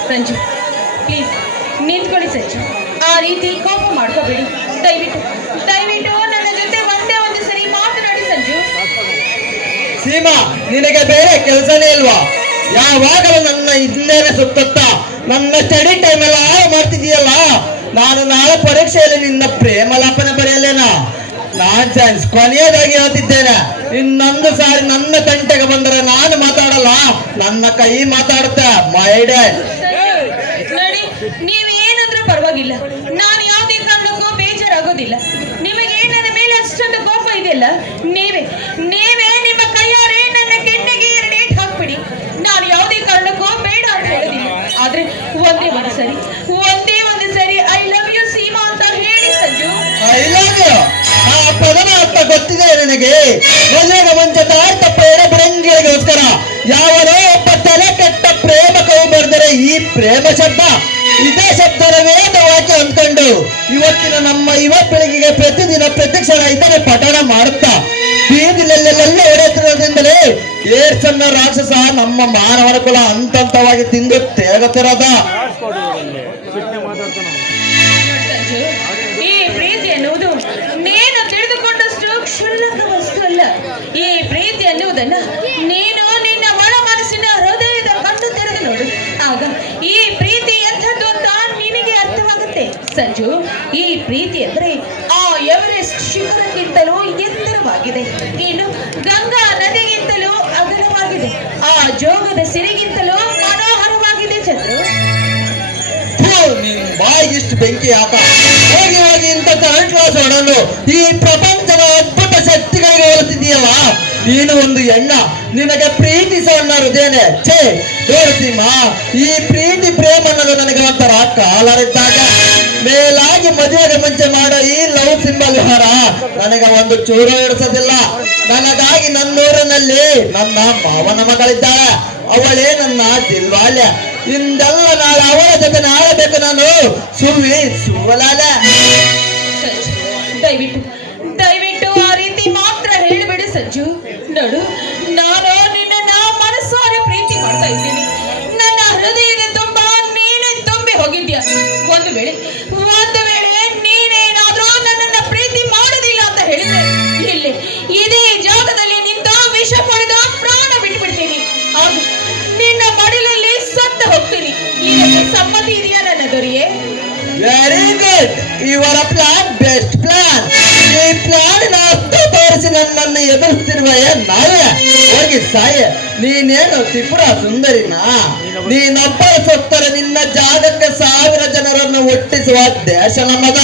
ಸಂಜು ಪ್ಲೀಸ್ ನಿಂತ್ಕೊಳ್ಳಿ ಸಂಜು. ಆ ರೀತಿ ಕೋಪ ಮಾಡ್ಕೋಬೇಡಿ. ದಯವಿಟ್ಟು ದಯವಿಟ್ಟು ನನ್ನ ಜೊತೆ ಒಂದೇ ಒಂದು ಸರಿ ಮಾತನಾಡಿ ಸಂಜು. ಸೀಮಾ, ನಿನಗೆ ಬೇರೆ ಕೆಲಸನೇ ಇಲ್ವಾ? ಯಾವಾಗಲೂ ನನ್ನ ಹಿಂದೆನೆ ಸುತ್ತ ನನ್ನ ಸ್ಟಡಿ ಟೈಮ್ ಎಲ್ಲ ಮಾಡ್ತಿದೀಯಲ್ಲ. ನಾನು ನಾಳೆ ಪರೀಕ್ಷೆಯಲ್ಲಿ ನಿನ್ನ ಪ್ರೇಮಲಾಪನೆ ಬರೆಯಲೇನಾ? ನಾನ್ ಸೈನ್ಸ್ ಕೊನೆಯದಾಗಿ ಹೇಳ್ತಿದ್ದೇನೆ, ಇನ್ನೊಂದು ಸಾರಿ ನನ್ನ ತಂಟೆಗೆ ಬಂದರೆ ನಾನು ಮಾತಾಡಲ್ಲ, ನನ್ನ ಕೈ ಮಾತಾಡುತ್ತೆ. ಮೈ ಡ್ಯಾಡ್ ನೋಡಿ, ನೀವು ಏನಂದ್ರೂ ಪರವಾಗಿಲ್ಲ, ನಾನು ಯಾವುದೇ ಕಾರಣಕ್ಕೂ ಬೇಜಾರಾಗೋದಿಲ್ಲ. ನಿಮಗೆ ನನ್ನ ಮೇಲೆ ಅಷ್ಟೊಂದು ಕೋಪ ಇದೆಯಲ್ಲ, ನೀವೇ ನೀವೇ ನಿಮ್ಮ ಕೈಯಾರೆ ನನ್ನ ಕೆನ್ನೆಗೆ ರೇಟ್ ಹಾಕ್ಬಿಡಿ. ನಾನು ಯಾವುದೇ ಕಾರಣಕ್ಕೂ ಬೇಡ ಅಂತ ಹೇಳೋದಿಲ್ಲ. ಆದ್ರೆ ಒಂದೇ ಒಂದು ಸರಿ ಐ ಲವ್ ಯು ಸೀಮಾ ಅಂತ ಹೇಳಿ ಸಂಜು. ಐ ಲವ್ ಯು ಆ ಪದದ ಅರ್ಥ ಗೊತ್ತಿದೆ ನನಗೆ. ಮದುವೆಗೆ ಮುಂಚೆ ತಾಯ್ತ ಪ್ರೇಮ ಬರಂಗಿಗೋಸ್ಕರ ಯಾವನೋ ಒಬ್ಬ ತಲೆ ಕೆಟ್ಟ ಪ್ರೇಮ ಕವಿ ಬರೆದರೆ ಈ ಪ್ರೇಮ ಶಬ್ದ ಇದೇ ಶಬ್ದದ ವೇದವಾಗಿ ಅಂದ್ಕೊಂಡು ಇವತ್ತಿನ ನಮ್ಮ ಯುವ ಪೀಳಿಗೆಗೆ ಪ್ರತಿದಿನ ಪ್ರತಿಕ್ಷಣ ಇದನ್ನೇ ಪಠಣ ಮಾಡುತ್ತಾ ಬೀದಿಲೆಲ್ಲೆಲ್ಲ ಹೊಡೆಯುತ್ತಿರೋದ್ರಿಂದಲೇ ಏಡ್ಸ್ ಅನ್ನೋ ರಾಕ್ಷಸ ನಮ್ಮ ಮಾನವನ ಕುಲ ಹಂತವಾಗಿ ತಿಂದು ತೇಗುತ್ತಿರೋದ. ಸಂಜು, ಈ ಪ್ರೀತಿ ಎನ್ನುವುದು ನೀನು ತಿಳಿದುಕೊಂಡಷ್ಟು ಕ್ಷುಲ್ಲಕ ವಸ್ತು ಅಲ್ಲ. ಈ ಪ್ರೀತಿ ಎನ್ನುವುದನ್ನ ನೀನು ನಿನ್ನ ಒಳ ಮನಸ್ಸಿನ ಹೃದಯದ ಕಣ್ಣು ತೆರೆದು ನೋಡು. ಆಗ ಈ ಪ್ರೀತಿ ಎಂಥದ್ದು ಅಂತ ನಿನಗೆ ಅರ್ಥವಾಗುತ್ತೆ ಸಂಜು. ಈ ಪ್ರೀತಿ ಅಂದ್ರೆ ಆ ಎವರೆಸ್ಟ್ ಶಿಖರಕ್ಕಿಂತಲೂ ಎತ್ತರವಾಗಿದೆ, ಇನ್ನು ಗಂಗಾ ನದಿಗಿಂತಲೂ ಅಗಲವಾಗಿದೆ, ಆ ಜೋಗದ ಸಿರಿಗಿಂತಲೂ ಮನೋಹರವಾಗಿದೆ ಚಂದ್ರು. ನಿನ್ ಬಾಯಿಗಿಷ್ಟು ಬೆಂಕಿ ಹಾಕ. ಹೋಗಿ ಹೋಗಿ ಇಂಥ ಥರ್ಡ್ ಕ್ಲಾಸ್ ಹೊಡಲು ಈ ಪ್ರಪಂಚದ ಅದ್ಭುತ ಶಕ್ತಿಗಳಿಗೆ ಹೋಲುತ್ತಿದೆಯಲ್ಲ. ನೀನು ಒಂದು ಹೆಣ್ಣ, ನಿನಗೆ ಪ್ರೀತಿಸೋಣ ಹೃದಯನೇ. ಛೇ ತೋರಿಸಿಮಾ, ಈ ಪ್ರೀತಿ ಪ್ರೇಮ ಅನ್ನೋದು ನನಗೆ ಒಂಥರ ಕಾಲರಿದ್ದಾಗ ಮೇಲಾಗಿ ಮದುವೆಗೆ ಮುಂಚೆ ಮಾಡೋ ಈ ಲವ್ ಸಿಂಬಲ್ ವ್ಯವಹಾರ ನನಗೆ ಒಂದು ಚೂರು ಇಡಿಸೋದಿಲ್ಲ. ನನಗಾಗಿ ನನ್ನೂರಿನಲ್ಲಿ ನನ್ನ ಮಾವನ ಮಗಳಿದ್ದಾಳೆ, ಅವಳೇ ನನ್ನ ದಿಲ್ವಾಲ್ಯ. ಇಂದೆಲ್ಲ ನಾಳೆ ಅವಳ ಜೊತೆ ಆಡಬೇಕು ನಾನು. ಸುವಲಾಲ ಸಂಜು, ದಯವಿಟ್ಟು ಆ ರೀತಿ ಮಾತ್ರ ಹೇಳಿಬಿಡು ಸಂಜು. ನೋಡು, ನಾನು ನಿನ್ನ ಮನಸ್ಸಾರೆ ಪ್ರೀತಿ ಮಾಡ್ತಾ ಇದ್ದೀನಿ. ನನ್ನ ಹೃದಯದ ತುಂಬ ನೀನೇ ತುಂಬಿ ಹೋಗಿದ್ಯಾ. ಒಂದು ವೇಳೆ ನೀನೇನಾದ್ರೂ ನನ್ನನ್ನ ಪ್ರೀತಿ ಮಾಡೋದಿಲ್ಲ ಅಂತ ಹೇಳಿದ್ರೆ ಇಲ್ಲಿ ಇದೇ ಜಾಗದಲ್ಲಿ ನಿಂತು ವಿಷ ಪಡೆದು ಪ್ರಾಣ ಬಿಟ್ಬಿಡ್ತೀನಿ. ಹಾಗೂ ನಿನ್ನ ಮಡಿಲಲ್ಲಿ ಸತ್ತ ಹೋಗ್ತೀನಿ. ಇದಕ್ಕೆ ಸಮ್ಮತಿ ಇದೆಯಾ ನನ್ನ ದೊರೆಯೇ? Very good, your plan best plan. ಈ ಪ್ಲಾನಿನ ಅರ್ಥ ತೋರಿಸಿ ನನ್ನನ್ನು ಎದುರಿಸ್ತಿರುವ ನಾಯ ಹೋಗಿ ಸಾಯ. ನೀನೇನು ತ್ರಿಪುರ ಸುಂದರಿನಾ? ನೀನೊಬ್ಬರ ಸತ್ತರೆ ನಿನ್ನ ಜಾಗಕ್ಕೆ 1000 ಜನರನ್ನು ಹುಟ್ಟಿಸುವ ದೇಶ ನಮ್ಮದ.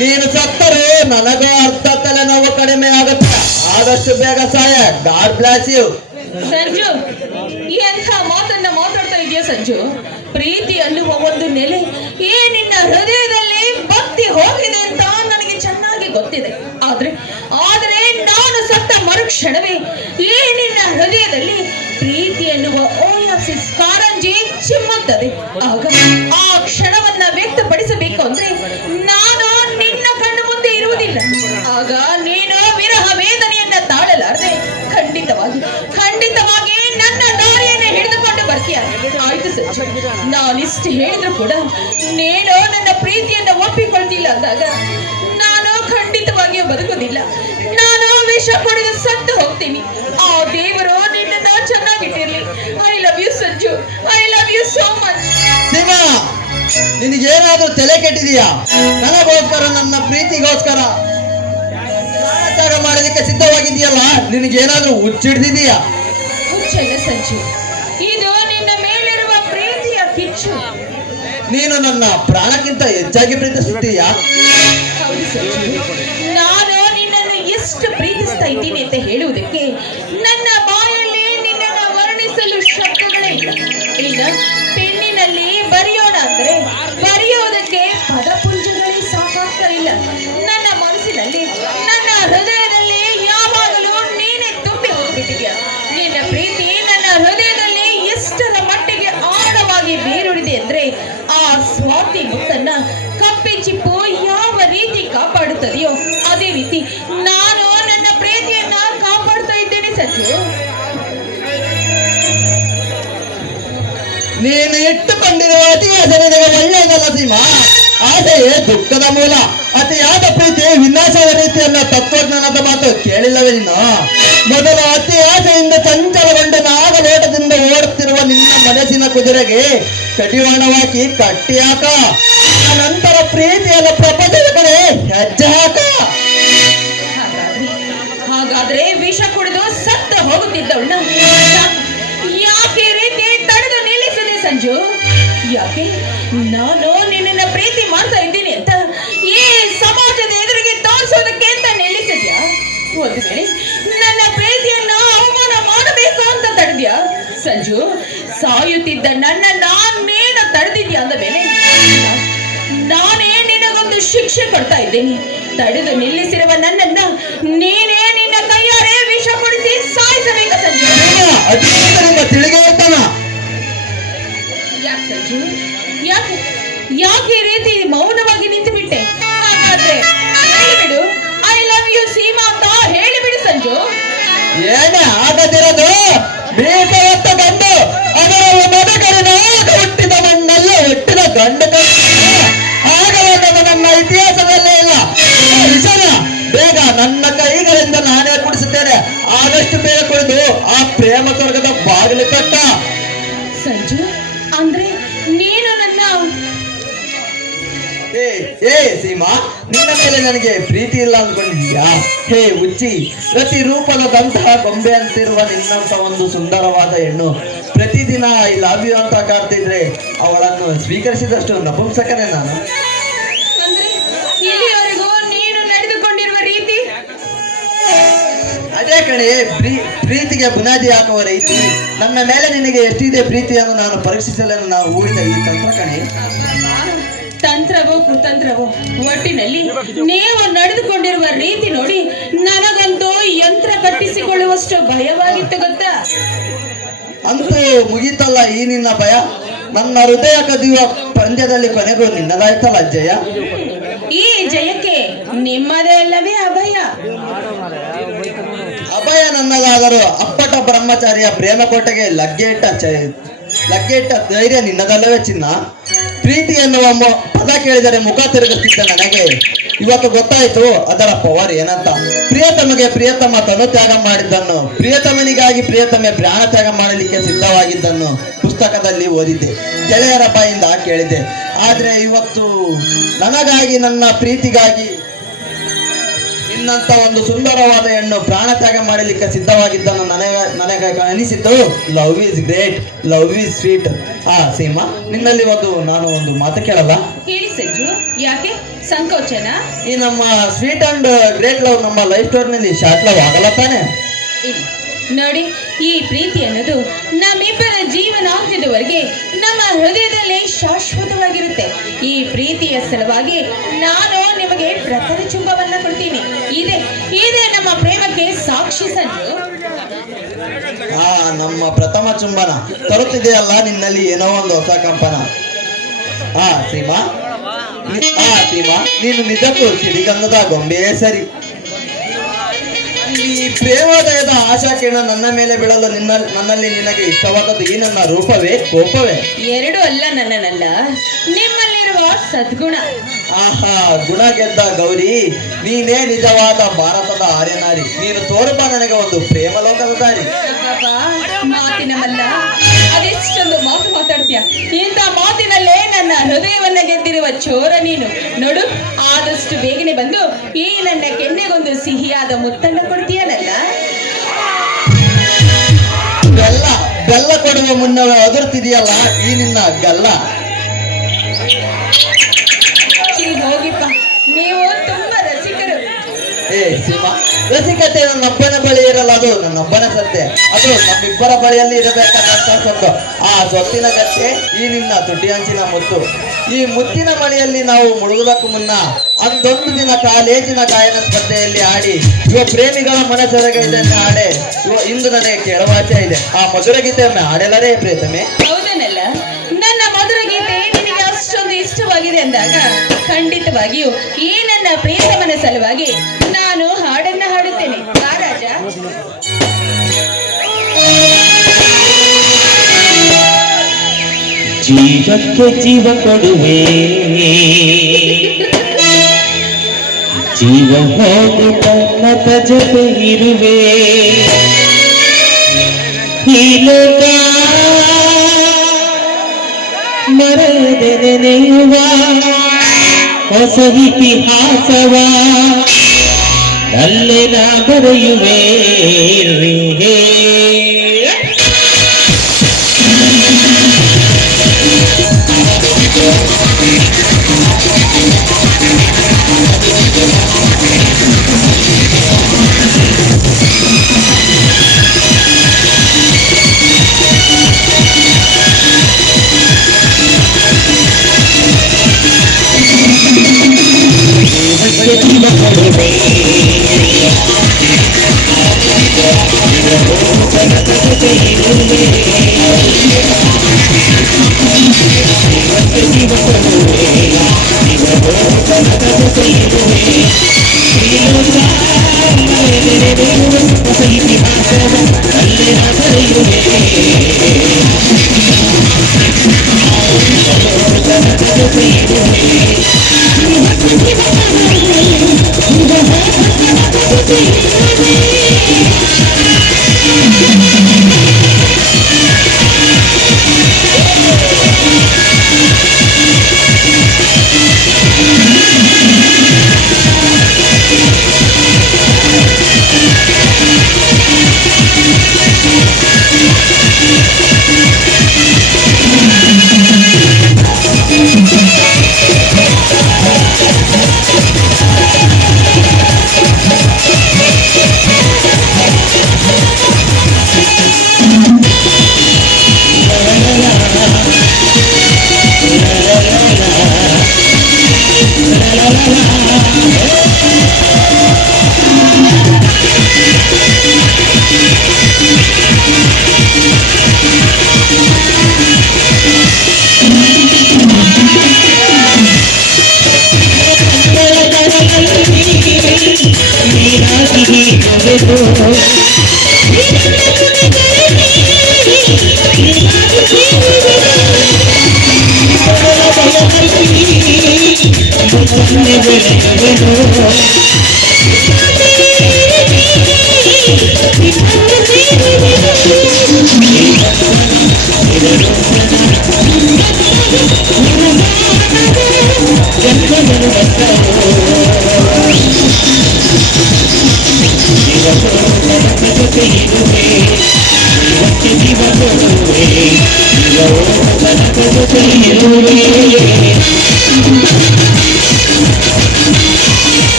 ನೀನು ಸತ್ತರೂ ನನಗೂ ಅರ್ಧ ತಲೆನೋವು ಕಡಿಮೆ ಆಗುತ್ತೆ. ಆದಷ್ಟು ಬೇಗ ಸಾಯ. God bless you. ಸಂಜು, ಎಂಥ ಮಾತನ್ನ ಮಾತಾಡ್ತಾ ಇದೆಯಾ ಸಂಜು? ಪ್ರೀತಿ ಅನ್ನುವ ಒಂದು ನೆಲೆ ಈ ನಿನ್ನ ಹೃದಯದಲ್ಲಿ ಬತ್ತಿ ಹೋಗಿದೆ ಅಂತ ನನಗೆ ಚೆನ್ನಾಗಿ ಗೊತ್ತಿದೆ. ಆದ್ರೆ ನಾನು ಸತ್ತ ಮರುಕ್ಷಣವೇ ಈ ನಿನ್ನ ಹೃದಯದಲ್ಲಿ ಪ್ರೀತಿ ಎನ್ನುವ ಓಯಾಸಿಸ್ ಕಾರಂಜಿ ಚಿಮ್ಮುತ್ತದೆ. ಆಗ ಆ ಕ್ಷಣವನ್ನ ವ್ಯಕ್ತಪಡಿಸಬೇಕು ಅಂದ್ರೆ ನಾನು ನಿನ್ನ ಕಣ್ಣು ಮುಂದೆ ಇರುವುದಿಲ್ಲ. ಆಗ ನೀನು ವಿರಹ ವೇದನೆಯನ್ನ ತಾಳಲಾರದೆ ಖಂಡಿತವಾಗಿ ನನ್ನ ದಾರಿಯನ್ನ ಹಿಡಿದುಕೊಂಡು ಬರ್ತೀಯ. ಆಯ್ತು ಸಂಜು, ನಾನಿಷ್ಟು ಹೇಳಿದ್ರು ಕೂಡ ನೀನು ನನ್ನ ಪ್ರೀತಿಯನ್ನ ಒಪ್ಪಿಕೊಳ್ತಿಲ್ಲ ಅಂದಾಗ ನಾನು ಖಂಡಿತವಾಗಿಯೂ ಬದುಕುವುದಿಲ್ಲ. ನಾನು ವಿಷ ಕುಡಿದು ಸತ್ತು ಹೋಗ್ತೀನಿ. ಆ ದೇವರು ನಿನ್ನನ್ನ ಚೆನ್ನಾಗಿಟ್ಟಿರ್ಲಿ. I love you Sanju, I love you so much. Seema, ನಿನಗೇನಾದ್ರೂ ತಲೆ ಕೆಟ್ಟಿದೀಯಾ? ನನಗೋಸ್ಕರ, ನನ್ನ ಪ್ರೀತಿಗೋಸ್ಕರ ಪ್ರಾಣತ್ಯಾಗ ಮಾಡಿದ ಇದೆಯಲ್ಲ, ನಿನಗೇನಾದ್ರೂ ಹುಚ್ಚಿಡ್ದಿದೀಯಾ? ಹುಚ್ಚಲ್ಲ ಸಂಜು, ಇದು ನಿನ್ನ ಮೇಲಿರುವ ಪ್ರೀತಿಯ ಕಿಚ್ಚು. ನೀನು ನನ್ನ ಪ್ರಾಣಕ್ಕಿಂತ ಹೆಚ್ಚಾಗಿ ಪ್ರೀತಿಸುತ್ತೀಯಾ? ಹೌದು ಸಂಜು, ನಾನು ನಿನ್ನನ್ನು ಎಷ್ಟು ಪ್ರೀತಿಸ್ತಾ ಇದ್ದೀನಿ ಅಂತ ಹೇಳುವುದಕ್ಕೆ ನನ್ನ ಬಾಯಲ್ಲಿ ನಿನ್ನನ್ನು ವರ್ಣಿಸಲು ಶಬ್ದಗಳೇ ಇಲ್ಲ. ಈಗ ಪೆನ್ನಿನಲ್ಲಿ ಬರೆಯೋಣ ಅಂದ್ರೆ ಬರೆಯೋದಕ್ಕೆ ಪದಪುಂಜಗಳೇ ಸಾಕಾಗ್ತಾ ಇಲ್ಲ. ನನ್ನ ಮನಸ್ಸಿನಲ್ಲಿ, ನನ್ನ ಹೃದಯದಲ್ಲಿ ಯಾವಾಗಲೂ ನೀನೇ ತುಂಬಿ ಹೋಗ್ಬಿಟ್ಟಿದ್ಯಾ. ನಿನ್ನ ಪ್ರೀತಿ ನನ್ನ ಹೃದಯದಲ್ಲಿ ಎಷ್ಟರ ಮಟ್ಟಿಗೆ ಆಳವಾಗಿ ಬೇರೂರಿದೆ ಅಂದ್ರೆ ಆ ಸ್ವಾತಿ ಮುತ್ತನ್ನ ಕಪ್ಪೆ ಚಿಪ್ಪು ಯಾವ ರೀತಿ ಕಾಪಾಡುತ್ತದೆಯೋ ಅದೇ ರೀತಿ ನಾನು ನನ್ನ ಪ್ರೀತಿಯನ್ನ ಕಾಪಾಡ್ತಾ ಇದ್ದೇನೆ ಸಂಜು. ನೀನು ಇಟ್ಟುಕೊಂಡಿರುವ ಅತಿಯಾದ ನಿನಗೆ ಒಳ್ಳೆಯದಲ್ಲ ಸೀಮಾ. ಆಸೆಯೇ ದುಃಖದ ಮೂಲ. ಅತಿಯಾದ ಪ್ರೀತಿ ವಿನಾಶದ ರೀತಿಯನ್ನ ತತ್ವಜ್ಞಾನದ ಮಾತು ಕೇಳಿಲ್ಲವೇ ನೀನು? ಮೊದಲು ಅತಿ ಆಸೆಯಿಂದ ಚಂಚಲಗೊಂಡು ನಾಗಲೋಟದಿಂದ ಓಡುತ್ತಿರುವ ನಿನ್ನ ಮನಸ್ಸಿನ ಕುದುರೆಗೆ ಕಡಿವಾಣವಾಗಿ ಕಟ್ಟಿ ಹಾಕ. ನಂತರ ಪ್ರೀತಿಯನ್ನ ಪ್ರಪಂಚದ ಕಡೆ ಹೆಜ್ಜೆ ಹಾಕ. ಹಾಗಾದ್ರೆ ವಿಷ ಕುಡಿದು ಸತ್ತು ಹೋಗುತ್ತಿದ್ದವಣ್ಣ ಯಾಕೆ ಈ ರೀತಿ ತಡೆದು ನಿಲ್ಲಿಸಿದೆ ಸಂಜು? ಯಾಕೆ ನಾನು ನಿನ್ನನ್ನ ಪ್ರೀತಿ ಮಾಡ್ತಾ ಇದ್ದೀನಿ ಅಂತ ಈ ಸಮಾಜದ ಎದುರಿಗೆ ತೋರಿಸೋದಕ್ಕೆ ಅಂತ ನಿಲ್ಲಿಸಿದ್ಯಾ? ಒಂದು ವೇಳೆ ನನ್ನ ಪ್ರೀತಿಯನ್ನ ಅವಮಾನ ಮಾಡಬೇಕು ಅಂತ ತಡೆದ್ಯಾ ಸಂಜು? ಸಾಯುತ್ತಿದ್ದ ನನ್ನ ನಾನೇನು ತಡೆದಿದ್ಯಾ ಅಂದ ಮೇಲೆ ನಾನೇ ನಿನಗೊಂದು ಶಿಕ್ಷೆ ಕೊಡ್ತಾ ಇದ್ದೇನೆ. ತಡೆದು ನಿಲ್ಲಿಸಿರುವ ನನ್ನನ್ನ ನೀನೇ ನಿನ್ನ ಕೈಯಾರೆ ವಿಷ ಕುಡಿಸಿ ಸಾಯಿಸಬೇಕು ಸಂಜು. ತಿಳಿಗೆ ಇರ್ತಾನ. ಯಾಕೆ ಸಂಜು? ಯಾಕೆ ಯಾಕೆ ಈ ರೀತಿ ಮೌನವಾಗಿ ನಿಂತು ಬಿಟ್ಟೆ? ಹಾಗಾದ್ರೆ ಹೇಳಿಬಿಡು, ಐ ಲವ್ ಯು ಸೀಮಾ ಅಂತ ಹೇಳಿಬಿಡು ಸಂಜು. ಏನೇ ಆಗದಿರೋದು? ಬೇಕವತ್ತ ಗಂಡು ಅದರ ಮದಕರಿನಾಗ ಹುಟ್ಟಿದ ಮಣ್ಣಲ್ಲೇ ಹುಟ್ಟಿದ ಗಂಡು ಆಗವಾದ ನನ್ನ ಇತಿಹಾಸದಲ್ಲೇ ಇಲ್ಲ. ವಿಷಯ ಬೇಗ ನನ್ನ ಕೈಗಳಿಂದ ನಾನೇ ಕುಡಿಸುತ್ತೇನೆ. ಆದಷ್ಟು ಬೇಗ ಕುಡಿದು ಆ ಪ್ರೇಮ ಸ್ವರ್ಗದ ಬಾಗಿಲು ಕಟ್ಟ. ಸಂಜು, ಅಂದ್ರೆ ನೀನು ನನ್ನ ಏ ಸೀಮಾ, ನಿನ್ನ ಮೇಲೆ ನನಗೆ ಪ್ರೀತಿ ಇಲ್ಲ ಅಂದ್ಕೊಂಡಿದ್ಯಾ? ಹೇ ಹುಚ್ಚಿ, ಪ್ರತಿ ರೂಪದಂತಹ ಗೊಂಬೆ ಅಂತಿರುವ ನಿನ್ನಂತ ಒಂದು ಸುಂದರವಾದ ಹೆಣ್ಣು ಪ್ರತಿದಿನ ಐ ಲವ್ ಯು ಅಂತ ಕಾಡ್ತಿದ್ರೆ ಅವಳನ್ನು ಸ್ವೀಕರಿಸಿದಷ್ಟು ನಪುಂಸಕನೇ ನಾನು. ಅಂದ್ರೆ ಇಲ್ಲಿಯವರೆಗೂ ನೀನು ನಡೆದುಕೊಂಡಿರುವ ರೀತಿ ಅದೇ ಕಣೆ ಪ್ರೀತಿಗೆ ಬುನಾದಿ ಹಾಕುವ ರೀತಿ. ನನ್ನ ಮೇಲೆ ನಿನಗೆ ಎಷ್ಟಿದೆ ಪ್ರೀತಿಯನ್ನು ನಾನು ಪರೀಕ್ಷಿಸಲು ನಾವು ಹೂಡಿದ ಈ ತಂತ್ರ ಕಣೆ. ತಂತ್ರವೋ ಕುತಂತ್ರವೋ, ಒಟ್ಟಿನಲ್ಲಿ ನೀವು ನಡೆದುಕೊಂಡಿರುವ ರೀತಿ ನೋಡಿ ನನಗಂತೂ ಯಂತ್ರ ಕಟ್ಟಿಸಿಕೊಳ್ಳುವಷ್ಟು ಭಯವಾಗಿತ್ತು ಗೊತ್ತಾ? ಅಂತೂ ಮುಗೀತಲ್ಲ ಈ ನಿನ್ನ ಭಯ. ನನ್ನ ಹೃದಯ ಕದಿಯುವ ಪಂದ್ಯದಲ್ಲಿ ಕೊನೆಗೂ ನಿನ್ನದಾಯ್ತಲ್ಲ ಜಯ. ಈ ಜಯಕ್ಕೆ ನಿಮ್ಮದೇ ಅಲ್ಲವೇ ಅಭಯ? ಅಭಯ ನನ್ನದಾದರೂ ಅಪ್ಪಟ ಬ್ರಹ್ಮಚಾರಿಯ ಪ್ರೇಮಕೋಟೆಗೆ ಲಗ್ಗೆ ಇಟ್ಟ ಧೈರ್ಯ ನಿನ್ನದಲ್ಲವೇ ಚಿನ್ನ. ಪ್ರೀತಿ ಎನ್ನುವ ಪದ ಕೇಳಿದರೆ ಮುಖ ತಿರುಗಿಸ್ತಿದ್ದ ನನಗೆ ಇವತ್ತು ಗೊತ್ತಾಯ್ತು ಅದರ ಪವರ್ ಏನಂತ. ಪ್ರಿಯತಮಗೆ ಪ್ರಿಯತಮ ತನು ತ್ಯಾಗ ಮಾಡಿದ್ದನ್ನು, ಪ್ರಿಯತಮನಿಗಾಗಿ ಪ್ರಿಯತಮೆ ಪ್ರಾಣ ತ್ಯಾಗ ಮಾಡಲಿಕ್ಕೆ ಸಿದ್ಧವಾಗಿದ್ದನ್ನು ಪುಸ್ತಕದಲ್ಲಿ ಓದಿದ್ದೆ, ಗೆಳೆಯರ ಬಾಯಿಂದ ಕೇಳಿದೆ. ಆದ್ರೆ ಇವತ್ತು ನನಗಾಗಿ, ನನ್ನ ಪ್ರೀತಿಗಾಗಿ ನಿನ್ನಂತ ಒಂದು ಸುಂದರವಾದ ಹೆಣ್ಣು ಪ್ರಾಣ ತ್ಯಾಗ ಮಾಡಲಿಕ್ಕೆ ಸಿದ್ಧವಾಗಿದ್ದನ್ನು ನನಗೆ ಅನಿಸಿತು. Love is great, love is sweet. Seema, ನಿನ್ನಲ್ಲಿ ನಾನು ಒಂದು ಮಾತು ಕೇಳಲ್ಲ? ಹೇಳಿ ಸಂಜು, ಯಾಕೆ ಸಂಕೋಚನ? ಈ ನಮ್ಮ ಸ್ವೀಟ್ ಅಂಡ್ ಗ್ರೇಟ್ ಲವ್ ನಮ್ಮ ಲೈಫ್ ಸ್ಟೋರಿನಲ್ಲಿ ಶಾರ್ಟ್ ಲವ್ ಆಗಲ್ಲ ತಾನೆ? ಇಲ್ಲ ನೋಡಿ, ಈ ಪ್ರೀತಿ ಅನ್ನೋದು ನಮ್ಮಿಬ್ಬರ ಜೀವನಾಂತ್ಯದವರೆಗೆ ನಮ್ಮ ಹೃದಯದಲ್ಲಿ ಶಾಶ್ವತವಾಗಿರುತ್ತೆ. ಈ ಪ್ರೀತಿಯ ಸಲುವಾಗಿ ನಾನು ನಿಮಗೆ ಪ್ರಥಮ ಚುಂಬವನ್ನ ಕೊಡ್ತೀನಿ. ಇದೇ ನಮ್ಮ ಪ್ರೇಮಕ್ಕೆ ಸಾಕ್ಷಿ ಸಂಜು. ನಮ್ಮ ಪ್ರಥಮ ಚುಂಬನ ತರುತ್ತಿದೆಯಲ್ಲ ನಿನ್ನಲ್ಲಿ ಏನೋ ಒಂದು ಹೊಸ ಕಂಪನ. ಸೀಮಾ, ನೀನು ನಿಜಕ್ಕೂ ಸಿರಿಗಂಧದ ಗೊಂಬೆಯೇ ಸರಿ. ಈ ಪ್ರೇಮೋದಯದ ಆಶಾಕಿರಣ ನನ್ನ ಮೇಲೆ ಬೀಳಲು ನನ್ನಲ್ಲಿ ನಿನಗೆ ಇಷ್ಟವಾದದ್ದು ಈ ನನ್ನ ರೂಪವೇ, ಕೋಪವೇ? ಎರಡು ಅಲ್ಲ ನನ್ನನಲ್ಲ, ನಿಮ್ಮಲ್ಲಿರುವ ಸದ್ಗುಣ. ಗುಣ ಗೆದ್ದ ಗೌರಿ, ನೀನೇ ನಿಜವಾದ ಭಾರತದ ಆರ್ಯನಾರಿ. ನೀನು ತೋರುಪ ನನಗೆ ಒಂದು ಪ್ರೇಮ ಲೋಕದ ದಾರಿ. ಪಾಪ ಮಾತಿನ ಮಲ್ಲ, ಅದೆಷ್ಟೊಂದು ಮಾತು ಮಾತಾಡ್ತೀಯ. ಇಂಥ ಮಾತಿನಲ್ಲೇ ನನ್ನ ಹೃದಯವನ್ನ ಗೆದ್ದಿರುವ ಚೋರ ನೀನು. ನೋಡು, ಆದಷ್ಟು ಬೇಗನೆ ಬಂದು ಈ ನನ್ನ ಕೆನ್ನೆಗೊಂದು ಸಿಹಿಯಾದ ಮುತ್ತನ್ನ ಕೊಡ್ತೀಯನಲ್ಲ. ಬೆಲ್ಲ ಬೆಲ್ಲ ಕೊಡುವ ಮುನ್ನವೇ ಅದುರ್ತಿದೆಯಲ್ಲ ಈ ನಿನ್ನ ಗಲ್ಲ. ಹೋಗಿಪ್ಪ, ನೀವು ತುಂಬಾ ರಸಿಕರು. ಏ ಸೀಮಾ, ರಸಿಕತೆ ನನ್ನೊಬ್ಬನ ಬಳಿ ಇರಲ್ಲ, ಅದು ನನ್ನೊಬ್ಬನ ಸತ್ತೆ. ಅದು ನಮ್ಮಿಬ್ಬರ ಬಳಿಯಲ್ಲಿ ಇರಬೇಕಾದಂತ ಸೊತ್ತು. ಆ ಸೊತ್ತಿನ ಗತ್ತೆ ಈ ನಿನ್ನ ತುಟಿ ಹಂಚಿನ ಮುತ್ತು. ಈ ಮುತ್ತಿನ ಮಳೆಯಲ್ಲಿ ನಾವು ಮುಳುಗುವುದಕ್ಕೂ ಮುನ್ನ ಅಂದೊಂದು ದಿನ ಕಾಲೇಜಿನ ಗಾಯನ ಸ್ಪರ್ಧೆಯಲ್ಲಿ ಆಡಿ ಪ್ರೇಮಿಗಳ ಮನಸೆರಗೈದನ್ನು ಹಾಡೆ ಇಂದು ನನಗೆ ಕೇಳುವಾಚೆ ಇದೆ. ಆ ಮಧುರ ಗೀತೆಯೊಮ್ಮೆ ಹಾಡೆಲ್ಲರೇ ಪ್ರೇತಮೆ. ಹೌದನಲ್ಲ, ನನ್ನ ಮಧುರ ಗೀತೆ ನಿನಗೆ ಅಷ್ಟೊಂದು ಇಷ್ಟವಾಗಿದೆ ಅಂದಾಗ ಖಂಡಿತವಾಗಿಯೂ ಈ ನನ್ನ ಪ್ರಿಯತಮನ ಸಲುವಾಗಿ ನಾನು ಹಾಡನ್ನ ಹಾಡುತ್ತೇನೆ. ಬಾ ರಾಜ. ಜೀವಕ್ಕೆ ಜೀವ ಕೊಡುವೆ, ಜೀವ ಹೋಗಿ ತನ್ನತ ಜೊತೆ ಇರುವೆ. ಈ ಲೋಕ ಮರದೆ ನೆನೆಯುವ ಹೊಸ ಇತಿಹಾಸವ ಅಲ್ಲೇ ನಾ ಬರೆಯುವೆ.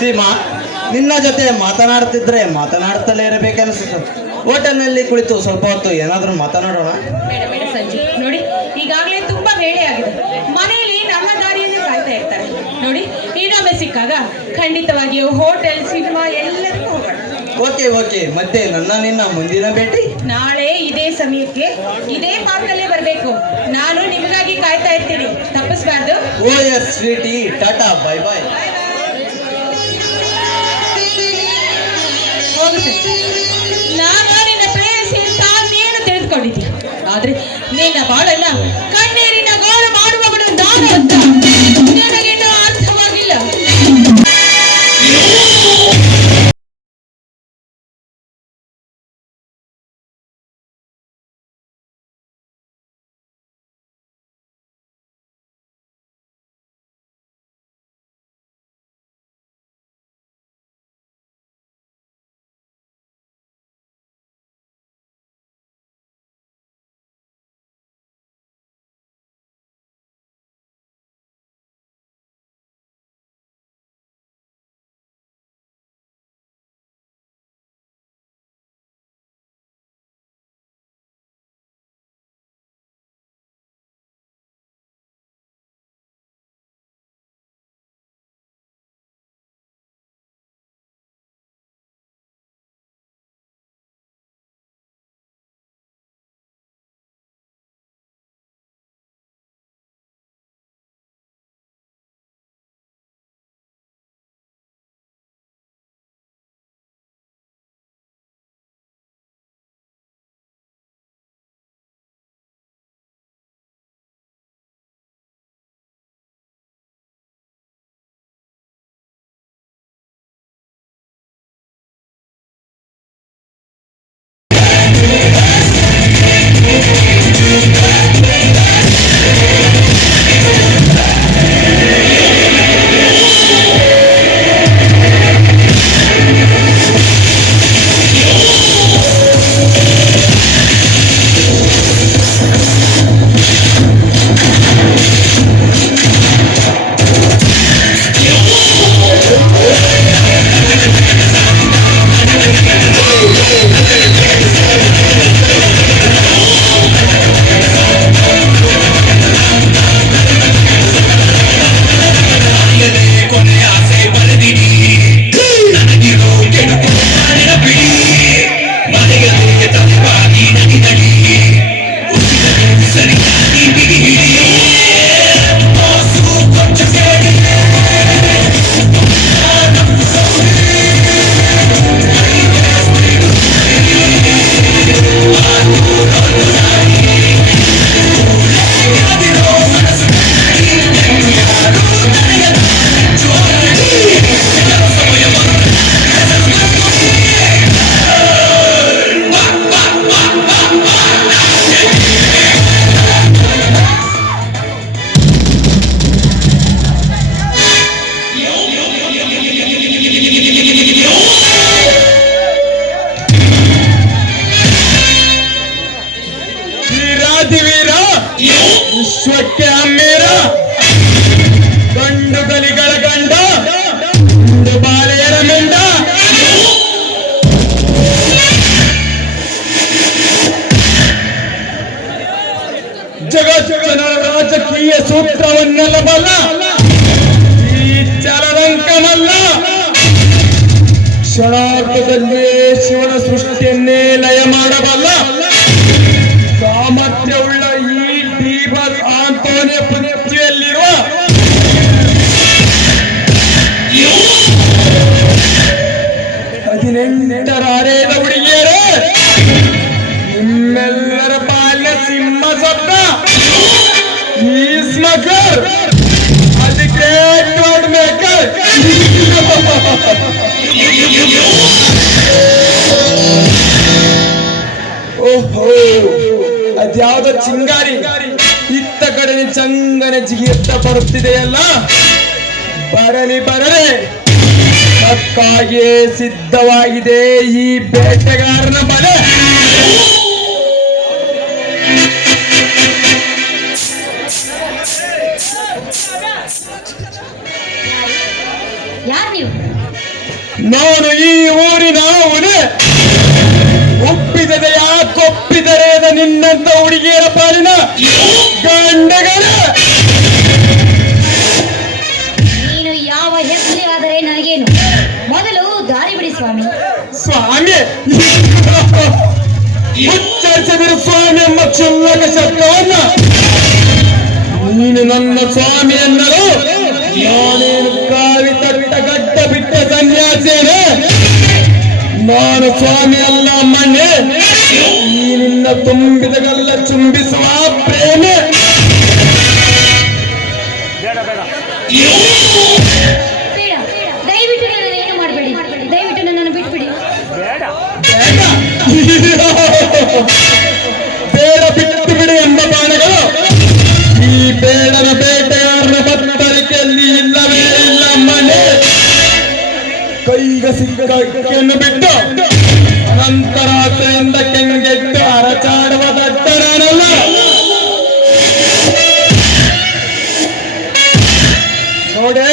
ಸೀಮಾ, ನಿನ್ನ ಜೊತೆ ಮಾತನಾಡ್ತಲೇ ಇರಬೇಕನ್ಸುತ್ತೆ. ಹೋಟೆಲ್ನಲ್ಲಿ ಕುಳಿತು ಸ್ವಲ್ಪ ಹೊತ್ತು ಏನಾದರೂ ಮಾತನಾಡೋಣ. ಬೇಡ ಬೇಡ ಸಂಜು, ನೋಡಿ ಈಗಾಗಲೇ ತುಂಬಾ ವೇಳೆ ಆಗಿದೆ. ಮನೆಯಲ್ಲಿ ನಮ್ಮ ದಾರಿಯನ್ನು ಕಾಯ್ತಾ ಇರ್ತಾರೆ. ನೋಡಿ ಇನ್ನೊಮ್ಮೆ ಸಿಕ್ಕಾಗ ಖಂಡಿತವಾಗಿಯೂ ಹೋಟೆಲ್, ಸಿನಿಮಾ ಎಲ್ಲದಕ್ಕೂ ಹೋಗೋಣ. ಓಕೆ, ಮತ್ತೆ ನಿನ್ನ ಮುಂದಿನ ಭೇಟಿ ನಾಳೆ ಇದೇ ಸಮಯಕ್ಕೆ ಇದೇ ಪಾರ್ಕಲ್ಲೇ ಬರಬೇಕು. ನಾನು ನಿಮಗಾಗಿ ಕಾಯ್ತಾ ಇರ್ತೀನಿ, ತಪ್ಪಿಸ್ಬಾರ್ದು. Oh yes sweetie, tata, bye bye. ನಾನು ನಿನ್ನ ಪ್ರೇಯಸಿ ಅಂತ ನೀನು ತಿಳಿದುಕೊಂಡಿದ್ದೀನಿ, ಆದ್ರೆ ನಿನ್ನ ಬಾಳನ್ನ ಕಣ್ಣೀರಿನ ಗೋಳು ಮಾಡುವವಳು ನಾನು ಅಂತ ನನಗಿನ್ನೂ ಅರ್ಥವಾಗಿಲ್ಲ. ಕ್ಷಣಾರ್ಧದಲ್ಲಿ ಶಿವನ ಸೃಷ್ಟಿಯನ್ನೇ ಲಯ ಮಾಡಬಲ್ಲ ಸಾಮರ್ಥ್ಯವುಳ್ಳ ಈ ಡಿ.ಬಸ್ ಆಂಟೋನಿಯ ಪೃಥ್ವಿಯಲ್ಲಿರುವ ಹದಿನೆಂಟರ ಅರೆಯದ ಹುಡುಗಿಯರೇ, ನಿಮ್ಮೆಲ್ಲರ ಬಾಲ್ಯ ಸಿಂಹ ಸ್ವಪ್ನ ಈಸ್ಮಕರ್ ದಿ ಗ್ರೇಟ್ ವರ್ಡ್ ಮೇಕರ್. ಓಹೋ, ಅದ್ಯಾವುದೋ ಚಿಂಗಾರಿ ಇತ್ತ ಕಡೆ ಚಂಗನ ಜಿಗಿಯುತ್ತ ಬರುತ್ತಿದೆಯಲ್ಲ. ಬರಲಿ ಬರಲಿ, ಅದಕ್ಕಾಗಿಯೇ ಸಿದ್ಧವಾಗಿದೆ ಈ ಬೇಟೆಗಾರನ ಬಲೆ. ಯಾರು ನೀವು? ನಾನು ಈ ಊರಿನ ಹುಲಿ. ಒಪ್ಪಿದೆಯಾ ಕೊಪ್ಪಿದರೆಯದ ನಿನ್ನಂತ ಹುಡುಗಿಯರ ಪಾಲಿನ ಗಂಡಗಳ. ನೀನು ಯಾವ ಹೆಸರು ಆದರೆ ನನಗೇನು, ಮೊದಲು ದಾರಿ ಬಿಡಿ ಸ್ವಾಮಿ. ಸ್ವಾಮಿ ಉಚ್ಚರಿಸಿದರು ಸ್ವಾಮಿ ಎಂಬ ಕ್ಷುಲ್ಲಕ ಶಬ್ದವನ್ನ. ನೀನು ನನ್ನ ಸ್ವಾಮಿ ಎನ್ನಲು ನಾನೇನು ಕಾವಿ ತಟ್ಟ ಗಡ್ಡ ಬಿಟ್ಟ ಸನ್ಯಾಸಿಯೇ? ನಾನು ಸ್ವಾಮಿ ಅಲ್ಲ ಮಣ್ಣೆ. ಈ ನಿನ್ನ ತುಂಬಿದಗಲ್ಲ ಚುಂಬಿಸುವ ಪ್ರೇಮೆ. ಬೇಡ ಬೇಡ ಬೇಡ, ದಯವಿಟ್ಟು ನನ್ನನ್ನು ಏನು ಮಾಡಬೇಡಿ, ದಯವಿಟ್ಟು ನನ್ನನ್ನು ಬಿಟ್ಬಿಡಿ. ಬೇಡ ಬೇಡ ಬಿಟ್ಟು ಬಿಡು ಎಂಬ ಬಾಣಗಳು ಈ ಬೇಡನ ಬೇಟೆಗಾರನ ಬತ್ತರಿಕೆಯಲ್ಲಿ ಇಲ್ಲವೇ ಇಲ್ಲ ಮನೆ. ಕೈಗ ಸಿಕ್ಕನ್ನು ಬಿಟ್ಟು ಅನಂತರ ಆಸೆಯಿಂದ ಕೆಂಗೆಟ್ಟು ಅರಚಾಡುವ ದಟ್ಟನಲ್ಲ. ನೋಡೆ,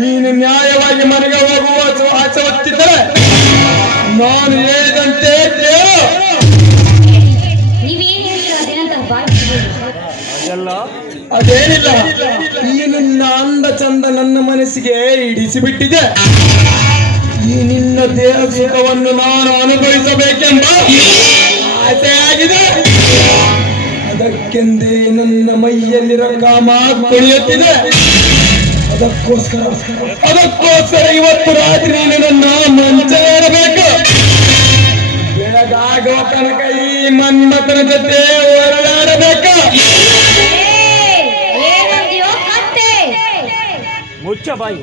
ನೀನು ನ್ಯಾಯವಾಗಿ ಮನೆಗೆ ಹೋಗುವ ಆಸೆ ಹೊತ್ತಿದ್ದರೆ ನಾನು ಹೇಳಿದಂತೆ ಕೇಳು. ನೀವೇನು ಹೇಳಿಲ್ಲ ಅದೇನಂತ ಭಾವಿಸಿದ್ದೀರಿ? ಅದೆಲ್ಲ ಅದೇನಿಲ್ಲ, ಈ ನಿನ್ನ ಅಂದ ಚಂದ ನನ್ನ ಮನಸ್ಸಿಗೆ ಹಿಡಿಸಿಬಿಟ್ಟಿದೆ. ಈ ನಿನ್ನ ದೇಹ ಸುಖವನ್ನು ನಾನು ಅನುಭವಿಸಬೇಕೆಂಬ ಆಸೆ ಆಗಿದೆ. ಅದಕ್ಕೆಂದೇ ನನ್ನ ಮೈಯಲ್ಲಿರೋ ಕಾಮ ಕುಣಿಯುತ್ತಿದೆ. ಅದಕ್ಕೋಸ್ಕರ ಇವತ್ತು ರಾತ್ರಿ ನನ್ನ ಮಂಚ ಏರಬೇಕು. ಬೆಳಗಾಗುವ ತನಕ ಈ ಮನ್ಮಥನ ಜೊತೆ ಹೊರಡಾಡಬೇಕು. ಏನಂದ್ಯೋ ಕತ್ತೆ? ಮುಚ್ಚ ಬಾಯಿ.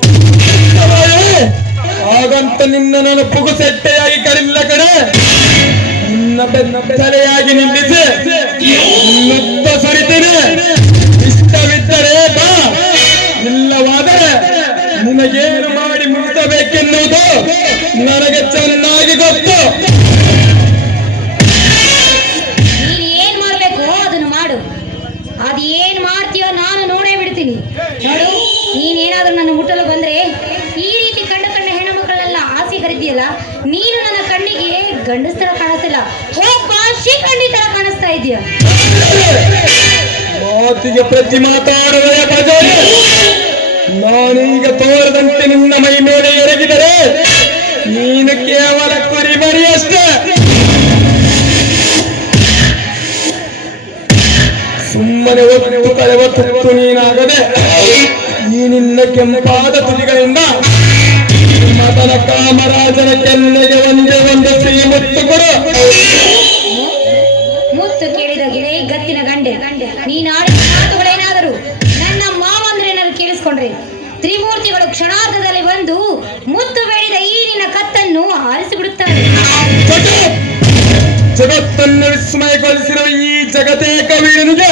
ಹಾಗಂತ ನಿನ್ನ ನಾನು ಪುಗುಸೆಟ್ಟೆಯಾಗಿ ಕರಿಲ್ಲ ಕಡೆ. ನಿನ್ನ ಬೆತ್ತಲೆಯಾಗಿ ನಿಲ್ಲಿಸಿ ಮುತ್ತ ಸುರಿತೇನೆ. ಇಷ್ಟವಿದ್ದರೆ ಬಾ, ಇಲ್ಲವಾದರೆ ನಿನಗೇನು ಮಾಡಿ ಮುಗಿಸಬೇಕೆನ್ನುವುದು ನನಗೆ ಚೆನ್ನಾಗಿ ಗೊತ್ತು. ನೀನು ಏನ್ ಮಾಡ್ಬೇಕು ಅದನ್ನು ಮಾಡು. ಅದು ಏನ್ ಮಾಡ್ತೀಯೋ ನಾನು ನೋಡೇ ಬಿಡ್ತೀನಿ. ನೋಡು, ನೀನೇನಾದ್ರೂ ನನ್ನ ಮುಟ್ಟಲು ಬಂದ್ರೆ ಈ ರೀತಿ ಕಂಡ ಹೆಣ್ಣು ಮಕ್ಕಳೆಲ್ಲ ಆಸೆ ಕರಿತೀಯಲ್ಲ, ನೀನು ನನ್ನ ಕಣ್ಣಿಗೆ ಗಂಡಸ್ತರ ಕಾಣಿಸ್ತಿಲ್ಲ, ಒಬ್ಬ ಶ್ರೀಕಂಡಿ ತರ ಕಾಣಿಸ್ತಾ ಇದೀಯ. ಮಾತಿಗೆ ಪ್ರತಿ ಮಾತಾಡುವ ಬಜಾರಿ. ನಾನೀಗ ತೋರದಂತೆ ನಿನ್ನ ಮೈ ಮೇಲೆ ಎರಗಿದರೆ ನೀನು ಕೇವಲ ಕುರಿಮರಿ ಅಷ್ಟೇ. ಸುಮ್ಮನೆ ಒತ್ತು ಕಳೆವ ತುತ್ತು ನೀನಾಗದೆ ಈ ನಿನ್ನ ಕೆಂಪಾದ ತುದಿಗಳಿಂದ ಮತನ ಕಾಮರಾಜನ ಕೆನ್ನೆಗೆ ಒಂದೇ ಒಂದು ಸಿಹಿ ಮುತ್ತು ಕೊಡು. ಮುತ್ತು ಕೇಳಿದ ಗಿಳೆ ಗತ್ತಿನ ಗಂಡೆ. ನೀನು ಆಡಿದ ಮಾತುಗಳೇನಾದರೂ ನನ್ನ ಮಾವಂದ್ರೇನಾದ್ರು ಕೇಳಿಸ್ಕೊಂಡ್ರೆ ತ್ರಿಮೂರ್ತಿಗಳು ಕ್ಷಣಾರ್ಧದಲ್ಲಿ ಬಂದು ಮುತ್ತು ಬೇಡಿದ ಈ ನಿನ್ನ ಕತ್ತನ್ನು ಆರಿಸಿಬಿಡುತ್ತಾರೆ. ಜಗತ್ತನ್ನು ವಿಸ್ಮಯಗೊಳಿಸಿರುವ ಈ ಜಗತೇಕ ವೀರನಿಗೆ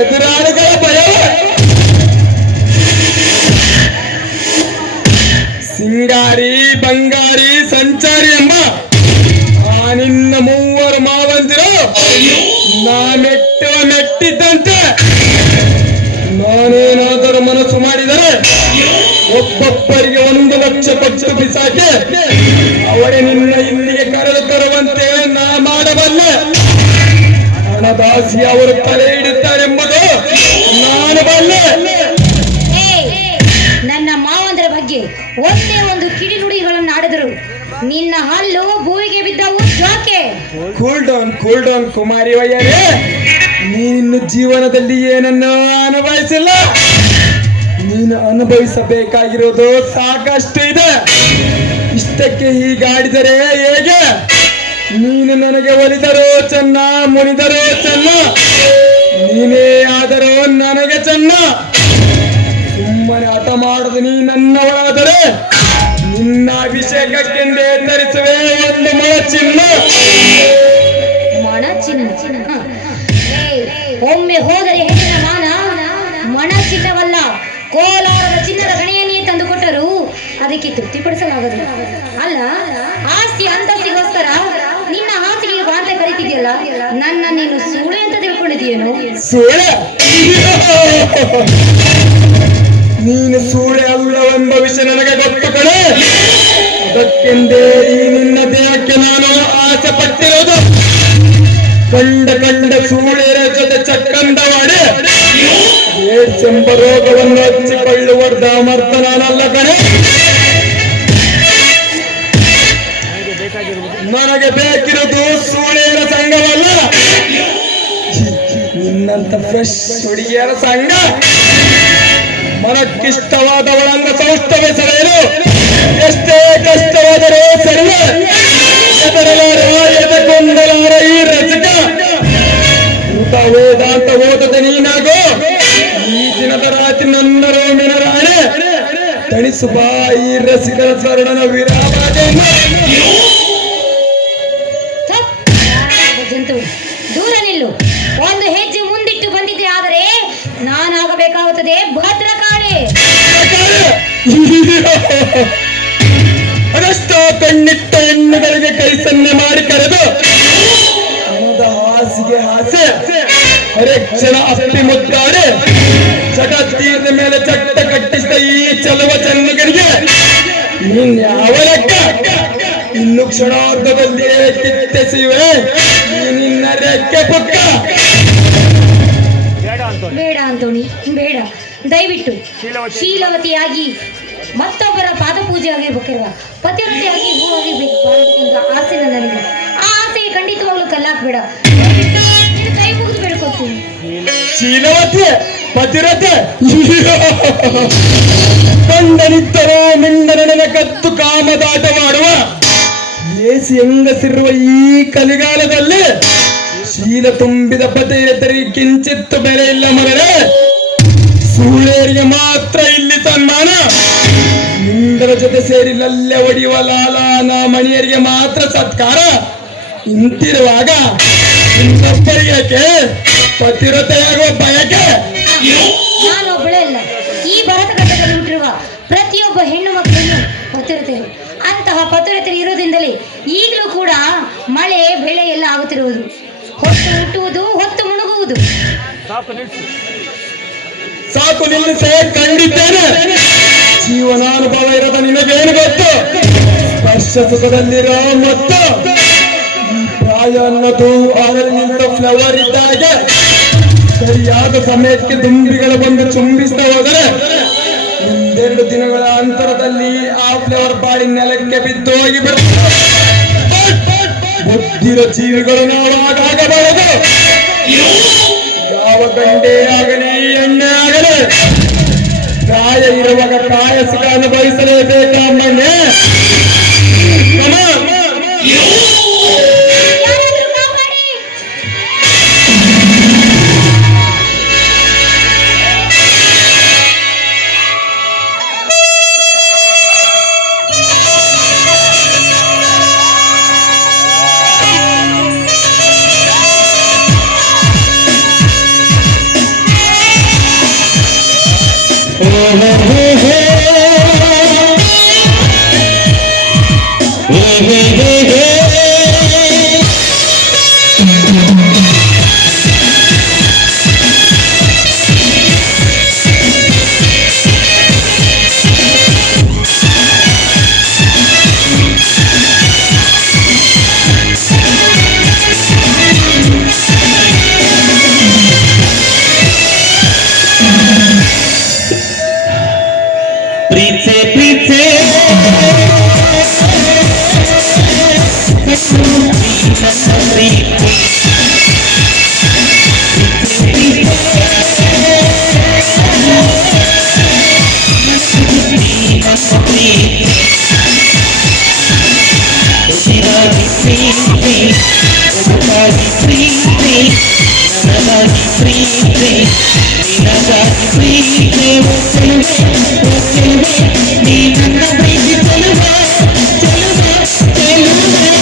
ಎದುರಾಳಿಗಳ ಭಯ. ಸಿಂಗಾರಿ ಬಂಗಾರಿ ಸಂಚಾರಿ ಎಂಬ ಆ ನಿನ್ನ ಮೂವರು ಮಾವಂದಿರು ನಾ ಮೆಟ್ಟುವ ಮೆಟ್ಟಿದ್ದಂತೆ. ನಾನೇನಾದರೂ ಮನಸ್ಸು ಮಾಡಿದರೆ ಒಬ್ಬೊಬ್ಬರಿಗೆ 1 ಲಕ್ಷ ಕೊಟ್ಟು ಬಿಸಾಕಿ ಅವರೇ ನಿನ್ನ ಇಲ್ಲಿಗೆ ಕರೆದು ತರುವಂತೆ ನಾ ಮಾಡಬಲ್ಲೆ. ಹಣದಾಸಿ ಅವರು ತಲೆ ಇಡುತ್ತಾರೆಂಬುದು ನಾನು ಬಲ್ಲೆ. ನನ್ನ ಮಾವಂದರ ಬಗ್ಗೆ ಒಂದೇ ಒಂದು ಕಿಡಿನುಡಿಗಳನ್ನು ಆಡಿದರು ನಿನ್ನ ಹಲ್ಲು ಭೂಮಿಗೆ ಬಿದ್ದವು ಜೋಕೆ. ಕೂಲ್ ಡೌನ್ ಕುಮಾರಿ ವಯ್ಯರೇ, ನೀನು ಜೀವನದಲ್ಲಿ ಏನನ್ನು ಅನುಭವಿಸಿಲ್ಲ. ನೀನು ಅನುಭವಿಸಬೇಕಾಗಿರೋದು ಸಾಕಷ್ಟು ಇದೆ. ಇಷ್ಟಕ್ಕೆ ಹೀಗಾಡಿದರೆ ಹೇಗೆ? ನೀನು ನನಗೆ ಒಲಿದರೂ ಚೆನ್ನ, ಮುನಿದರೂ ಚೆನ್ನ, ನೀನೇ ಆದರೂ ನನಗೆ ಚೆನ್ನ. ಸುಮ್ಮನೆ ಹಠ ಮಾಡದು ನೀ ನನ್ನವಳಾದರೆ ನಿನ್ನ ಅಭಿಷೇಕಕ್ಕೆಂದೇ ಧರಿಸುವೆ ಒಂದು ಮೊಳ ಚಿನ್ನ. ಮಣ ಚಿನ್ನ. ಒಮ್ಮೆ ಹೋದರೆ ಹೆಣ್ಣಿನ ಮಾನ ಮಣ ಚಿನ್ನವಲ್ಲ, ಕೋಲಾರದ ಚಿನ್ನದ ಗಣಿಯನ್ನೇ ತಂದು ಕೊಟ್ಟರು ಅದಕ್ಕೆ ತೃಪ್ತಿಪಡಿಸಲಾಗದು. ಅಲ್ಲ, ಆಸ್ತಿ ಅಂತಸ್ತಿಗೋಸ್ಕರ ನಿನ್ನ ಹಾಸಿಗೆ ಬಾ ಅಂತ ಕರಿತಿದ್ಯಲ್ಲ, ನನ್ನ ನೀನು ಸೂಳೆ ಅಂತ ತಿಳ್ಕೊಂಡಿದೀಯೇನು? ಸೂಳೆ? ನೀನು ಸೂಳೆ ಅಲ್ಲವೆಂಬ ವಿಷಯ ನನಗೆ ಗೊತ್ತು ಕಣೆ. ಅದಕ್ಕೆಂದೇ ಈ ನಿನ್ನ ದೇಹಕ್ಕೆ ನಾನು ಆಸೆ ಪಟ್ಟಿರೋದು. ಕಂಡ ಸೂಳೆಯರ ಜೊತೆ ಚಕ್ಕಂದವಾಡಿ ಏಡ್ಸ್ ಎಂಬ ರೋಗವನ್ನು ಹಚ್ಚಿಕೊಳ್ಳುವ ದಾಮರ್ಥ ನಾನಲ್ಲ ಕಣೆ. ನನಗೆ ಬೇಕಿರೋದು ಸೂಳೆಯರ ಸಂಘವಲ್ಲ, ನಿನ್ನಂತ ಫ್ರೆಶ್ ಹುಡುಗಿಯರ ಸಂಘ. ಮನಕ್ಕಿಷ್ಟವಾದವಳನ್ನ ಸೌಷ್ಠವ ಸೆಳೆಯಲು ಎಷ್ಟೇ ಕಷ್ಟವಾದರೂ ಸರಿಯೇ ಎದೆಕೊಂಡಲಾರ ಈ ರಸಿಕ. ಊಟ ವೇದಾಂತ ಓದದ ನೀನಾಗೋ ಈ ದಿನದ ರಾತ್ರಿ ನನ್ನ ರೋಮಿನ ರಾಣೆ. ತಣಿಸು ಬಾ ಈ ರಸಿಕರ ಶರಣನ ವಿರಾಮವನ್ನು. ಜಂತು, ದೂರ ನಿಲ್ಲು. ಒಂದು ಹೆಜ್ಜೆ ಮುಂದಿಟ್ಟು ಬಂದಿದ್ದೆ ಆದರೆ ನಾನಾಗಬೇಕಾಗುತ್ತದೆ ಭದ್ರಕಾಳಿ. ಅದೆಷ್ಟೋ ಕಣ್ಣಿಟ್ಟ ಹೆಣ್ಣುಗಳಿಗೆ ಕೈ ಸನ್ನೆ ಮಾಡಿ ಕರೆದು ಹಣದ ಹಾಸಿಗೆ ಹಾಸೆ ಅರೆ ಕ್ಷಣ ಅಪ್ಪಿ ಮುದ್ದಾಡಿ ಜಗತ್ತೀರ್ನ ಮೇಲೆ ಚಟ್ಟ ಕಟ್ಟಿಸಿದ ಈ ಚಲುವ ಚೆನ್ನಿಗರಿಗೆ ಯಾವ ಲೆಕ್ಕ? ಇನ್ನು ಕ್ಷಣಾರ್ಧದಲ್ಲಿ ಕಿತ್ತೆಸಿವೆ ನಿನ್ನ ರೆಕ್ಕೆ ಪುಕ್ಕ. ಬೇಡ ಅಂತೋಣಿ, ಬೇಡ. ದಯವಿಟ್ಟು ಶೀಲವತಿಯಾಗಿ ಮತ್ತೊಬ್ಬರ ಪಾದ ಪೂಜೆ ಆಗಿರ್ಬೇಕಿರುವ ಪತಿವ್ರತೆಯಾಗಿ ಹೂವಾಗಿರ್ಬೇಕು ಎಂಬ ಆಸೆ ನನಗೆ. ಆ ಆಸೆಗೆ ಖಂಡಿತವಾಗ್ಲೂ ಕಲ್ಲಾಕ್ಬೇಡ. ಕೈ ಮುಗಿದು ಬೇಡ್ಕೊತೀನಿ. ಶೀಲವತಿ ಪತಿರತೆ ಕಂಡನಿತ್ತರೋ ಮಿಂಡನ ಕತ್ತು ಕಾಮದಾಟವಾಡುವ ಏಸಿ ಹೆಂಗಸಿರುವ ಈ ಕಲಿಗಾಲದಲ್ಲಿ ಶೀಲ ತುಂಬಿದ ಪತಿರತರಿಗೆ ಕಿಂಚಿತ್ತು ಬೆಲೆ ಇಲ್ಲ ಮಗನೇ. ಸೂಳೆಯರಿಗೆ ಮಾತ್ರ ಇಲ್ಲಿ ಸನ್ಮಾನ. ಮಿಂಡರ ಜೊತೆ ಸೇರಿ ಲಲ್ಲೆ ಒಡೆಯುವ ಲಾಲಾನ ಮಣಿಯರಿಗೆ ಮಾತ್ರ ಸತ್ಕಾರ. ಇಂತಿರುವಾಗ ಇನ್ನೊಬ್ಬರಿಗೆ ಪತಿರತೆಯಾಗುವ ಬಯಕೆ. ನಾನೊಬ್ಬಳೇ ಅಲ್ಲ, ಈ ಭರತಘಟ್ಟದಲ್ಲಿ ಹುಟ್ಟಿರುವ ಪ್ರತಿಯೊಬ್ಬ ಹೆಣ್ಣು ಮಕ್ಕಳನ್ನು ಪತಿರತೆಯರು. ಅಂತಹ ಪತಿರತೆಯರು ಇರೋದ್ರಿಂದಲೇ ಈಗಲೂ ಕೂಡ ಮಳೆ ಬೆಳೆ ಎಲ್ಲ ಆಗುತ್ತಿರುವುದು. ಹೊತ್ತು ಹುಟ್ಟುವುದು, ಹೊತ್ತು ಮುಳುಗುವುದು. ಸಾಕು ನಿಲ್ಲಿಸೇ ಕಂಡಿದ್ದೇನೆ. ಜೀವನಾನುಭವ ಇರೋದ ನಿನಗೇನು ಗೊತ್ತು? ಸ್ಪರ್ಶ ಸುಖದಲ್ಲಿರೋ ಮತ್ತು ಈ ಪ್ರಾಯ ಅನ್ನೋದು ಅದರಲ್ಲಿ ನಿಂತ ಫ್ಲವರ್ ಇದ್ದಾಗೆ ಸರಿಯಾದ ಸಮಯಕ್ಕೆ ದುಂಬಿಗಳು ಬಂದು ಚುಂಬಿಸ್ತಾ ಹೋದರೆ ಒಂದೆರಡು ದಿನಗಳ ಅಂತರದಲ್ಲಿ ಆ ಫ್ಲವರ್ ಬಾಡಿ ನೆಲಕ್ಕೆ ಬಿದ್ದು ಹೋಗಿ ಬಿಡುತ್ತೆ. ಬುದ್ಧಿರೋ ಜೀವಿಗಳು ನಾವು ಆಗಬಾರದು. ಯಾವ ಗಂಡೆ ಆಗಲಿ ಎಣ್ಣೆ ಆಗಲಿ ಕಾಯ ಇರುವಾಗ ಕಾಯ ಸುಖ ಅನುಭವಿಸಲೇಬೇಕಮ್ಮಣ್ಣೆ. प्रीचे ಪ್ರೀತೆ ನಿನಗಾಗಿ ಪ್ರೀತೆ ಚೆಲುವೆ ನೀ ನನ್ನ ಪ್ರೀತಿ ಚೆಲುವೆ ಚೆಲುವೆ ಚೆಲುವೆ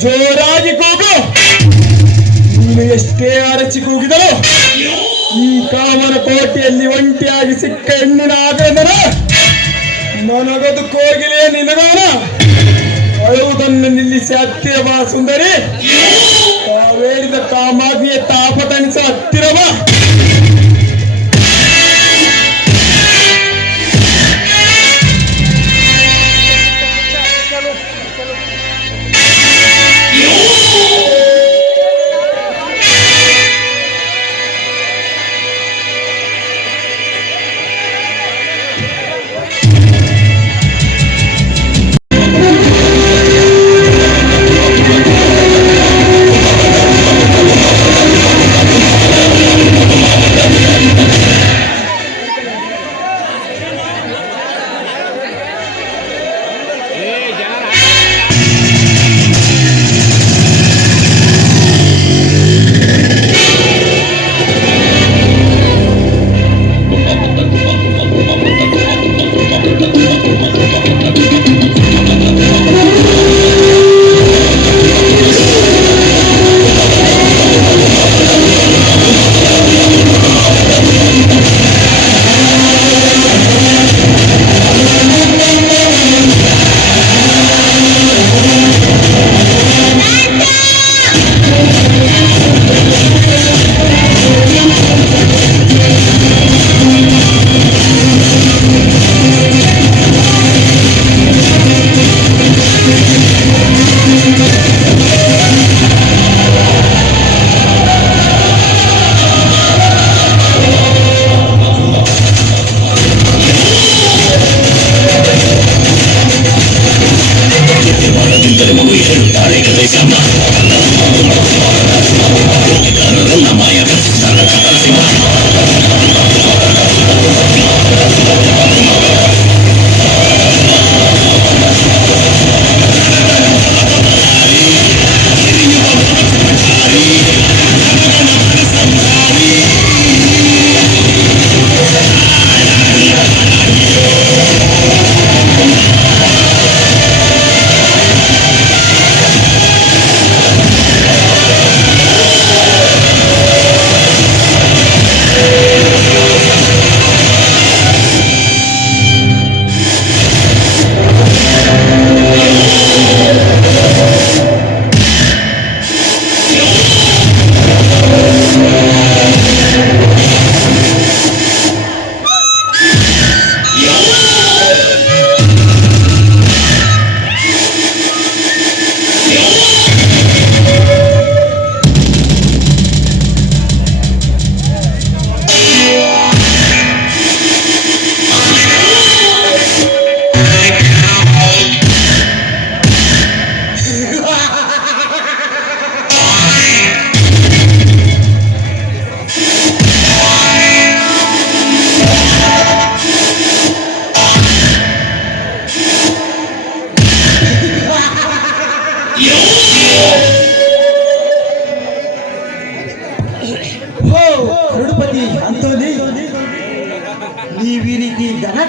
ಜೋರಾಗಿ ಕೂಗು. ನೀನು ಎಷ್ಟೇ ಅರಚಿ ಕೂಗಿದರು ಈ ಕಾಮನ ಕೋಟೆಯಲ್ಲಿ ಒಂಟಿಯಾಗಿ ಸಿಕ್ಕ ಹೆಣ್ಣಿನ ಆಗದನ ನನಗದು ಕೋಗಿಲೆ ನಿನಗವನ ಅಳುವುದನ್ನು ನಿಲ್ಲಿಸಿ ಹತ್ತಿರ ಬಾ ಸುಂದರಿ. ತಾವೇರಿದ ಕಾಮಾಗ್ನಿಯ ತಾಪ ತಣಿಸ ಹತ್ತಿರ ಬಾ.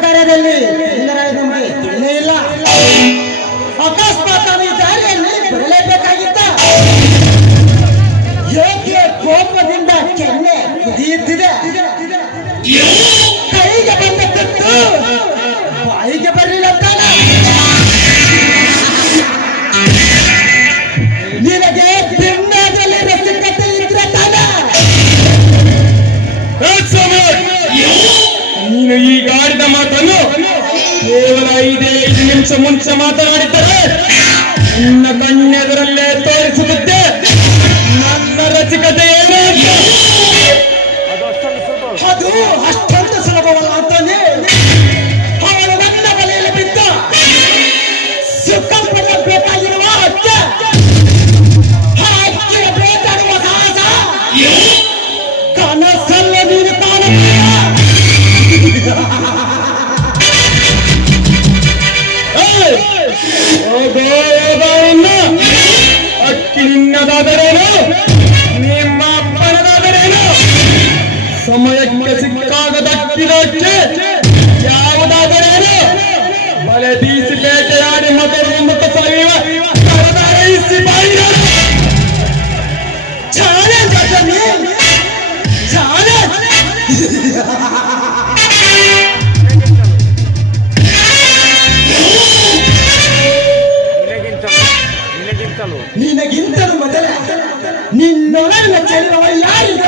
ಕಾರ್ಯದಲ್ಲಿ ನಮಗೆ ತಿಳಿಯೇ ಇಲ್ಲ. ಅಕಸ್ಮಾತ್ ಈ ದಾರಿಯಲ್ಲಿ ಬರಲೇಬೇಕಾಗಿತ್ತ. ಏಕೆ ಕೋಪದಿಂದ ಕೆನ್ನೆ ಕುದಿಯುತ್ತಿದೆ. ಕೈಗೆ ಬಂದ ತುತ್ತು ಬಾಯಿಗೆ ಬರಲಿಲ್ಲ ತಾನ. ನಿನಗೆ ಭಿನ್ನದಲ್ಲಿ ರಸಿಕತೆ ಇದ್ರೆ ತಾನ. ನೀನು ಈಗ ಆಡಿದ ಮಾತನ್ನು ಕೇವಲ 5 ನಿಮಿಷ ಮುಂಚೆ ಮಾತನಾಡಿದ್ದರೆ ನನ್ನ ಕಣ್ಣೆದುರಲ್ಲೇ ತೋರಿಸುತ್ತಿದ್ದೆ ನನ್ನ ರಸಿಕತೆ ಏನು ಅಂತ. ಅದು ಅಷ್ಟೊಂದು ಸುಲಭವಲ್ಲ ಅಂತಾನೆ. ಅವಳು ನನ್ನ ಬಲೆಯಲ್ಲಿ ಬಿದ್ದ ಸುಖ ಪಡಬೇಕಾಗಿರುವ ಹತ್ಯೆ, ಆ ಹತ್ಯೆಯ ಬೇಟಾಡುವ ಸಾಹಸ ಕನಸಲ್ಲ ನೀನು ಕಾಣುತ್ತೀಯ. ಅಕ್ಕಿ ನಿನ್ನದಾದರೇನು ನಿಮ್ಮ ಅಪ್ಪನದಾದರೇನು ಸಮಯಕ್ಕೆ ಸಿಕ್ಕಾಗ ದಕ್ಕಿದಕ್ಕೆ ಯಾವುದಾದರೇನು ಬಲೆ ಬೀಸಿ ಬೇಟೆಯಾಡಿ ಮತ ಸರಿಯುವ ಕರದಾಯಿಸಿ ಬಾಯಿದರು. Challenge ಅಜ್ಜನಿ, challenge. ನಿನಗಿಂತಲೂ ಮೊದಲ ನಿನ್ನೊಳಗಿನ ಚೆಲುವ ಯಾರಿಗ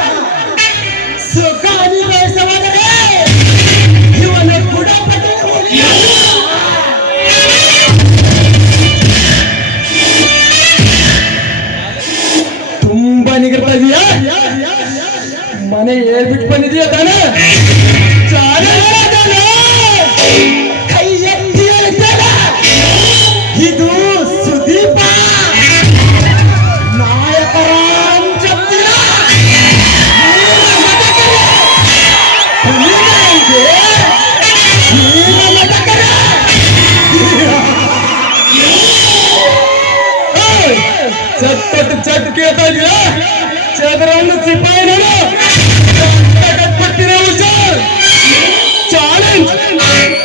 ಸುಖ ಅನಿಭವಿಸವಾದರೆ ಇವನ ಗುಣಪಟ್ಟು ತುಂಬಾ ನಿಗರ್ತಾ ಇದೀಯಾ. ಮನೆ ಹೇಳ್ಬಿಟ್ಟು ಬಂದಿದೀಯ ತಾನೆ. ಕೈ ಎತ್ತಿ ಹೇಳ್ತೇನೆ, ಇದು ಸುದೀಪ ನಾಯಕರಾಮ್ ಚಂದ್ರ. ಚಟ್ ಕೇಳ್ತಾ ಇದೀಯ. ಚದರನ್ನು ಸಿಪಾಯಿ ನೋಡು ಕಟ್ಬಿಡ್ತೀರ. ಹುಷಾರ್. ಚಾಲೆಂಜ್.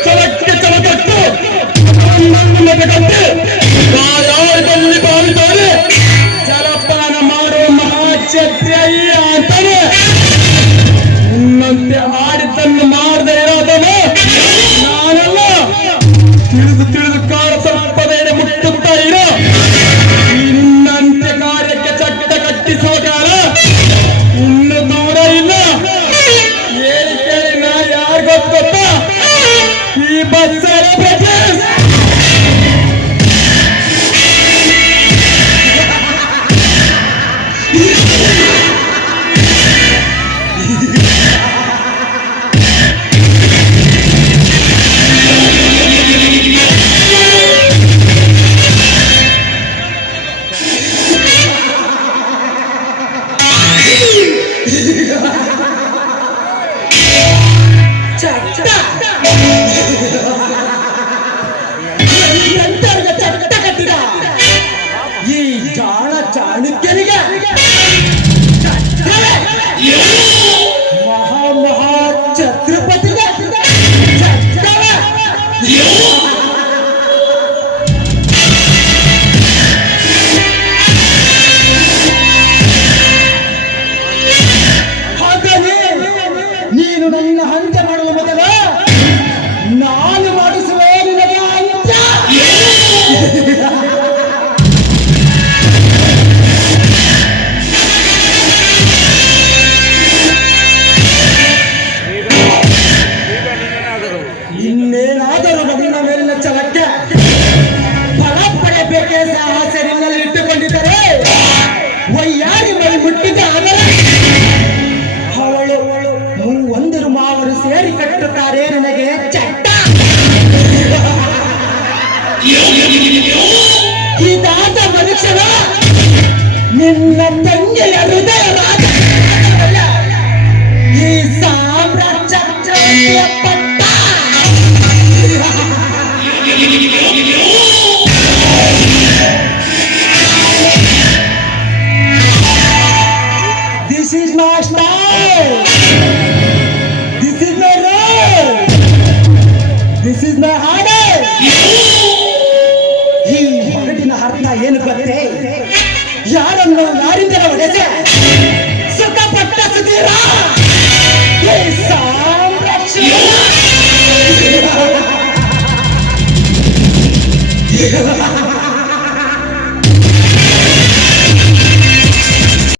ಚಲಕ್ಕೆ ಚಲ ತಟ್ಟು ಕಟ್ಟಿ ಗಾಯಾಳದಲ್ಲಿ ಬಾರಿದ್ದಾರೆ. ಜಲಪಾನ ಮಾಡುವ ಮಹಾಕ್ಷತ್ರಿಯ ಅಂತಾನೆ. ನಿನ್ನಂತೆ ಆಡಿದ್ದನ್ನು ಮಾಡದೆ ಇರೋದನ್ನು ನಾನಲ್ಲ. ತಿಳಿದು ಕಾಲ ಸ್ವಲ್ಪ ಬೇರೆ ಮುಟ್ಟುತ್ತಾ ಇರೋ. ನಿನ್ನಂತೆ ಕಾರ್ಯಕ್ಕೆ ಚಟ್ಟ ಕಟ್ಟಿಸುವ ಕಾಲ ಇನ್ನು ದೂರ ಇಲ್ಲ. ಹೇಳಿ ಕೇಳಿ ನಾ ಯಾರು ಗೊತ್ತಾ ಈ ಬಸ್ಸರ ಬ್ರಿಟಿಷ್. ಚಟ್ಟ ಕಟ್ಟಿದ ಈ ಜಾಣ ಚಾಣಕ್ಯನಿಗೆ ಮಹಾ ಛತ್ರಪತಿಗೆ ಚಟ್ಟವೇ. ಹಾಗಾಗಿ ನೀನು ನನ್ನ ಹಂತೆ ಮಾಡುವ ಮೊದಲು ನಾನು ಮಾಡಿಸುವೆ ನಿನಗೆ ಅಂತ್ಯ. ಇನ್ನೇನಾದರೂ ನನ್ನ ಮೇಲಿನ ಛಲಕ್ಕೆ ಫಲ ಪಡೆಯಬೇಕೆಂದ ಆಸೆ ನಿನ್ನಲ್ಲಿ ಇಟ್ಟುಕೊಂಡಿದ್ದರೆ ವಯ್ಯಾರಿ ಮೈ ಮುಟ್ಟಿದ ಆದರೆ ಅವಳು ಒಂದರು ಮಾವರು ಸೇರಿ ಕಟ್ಟುತ್ತಾರೆ ನನಗೆ ಚಟ್ಟ. ಇದಾದ ಮನುಷ್ಯನ ನಿನ್ನ ತಂಗಿಯ ಹೃದಯ ರಾಜ ಈ ಸಾಮ್ರಾಜ್ಯ ಪಟ್ಟ. This is my order. ಈ ಹೊರಡಿನ ಅರ್ಥ ಏನು ಗೊತ್ತೇ? ಯಾರನ್ನು ಯಾರಿಂದ ಹೊಡೆದೆ ಸುಖಪಟ್ಟ ಸುಧೀರ ಈ ಸಾಮ್ರಾಜ್ಯ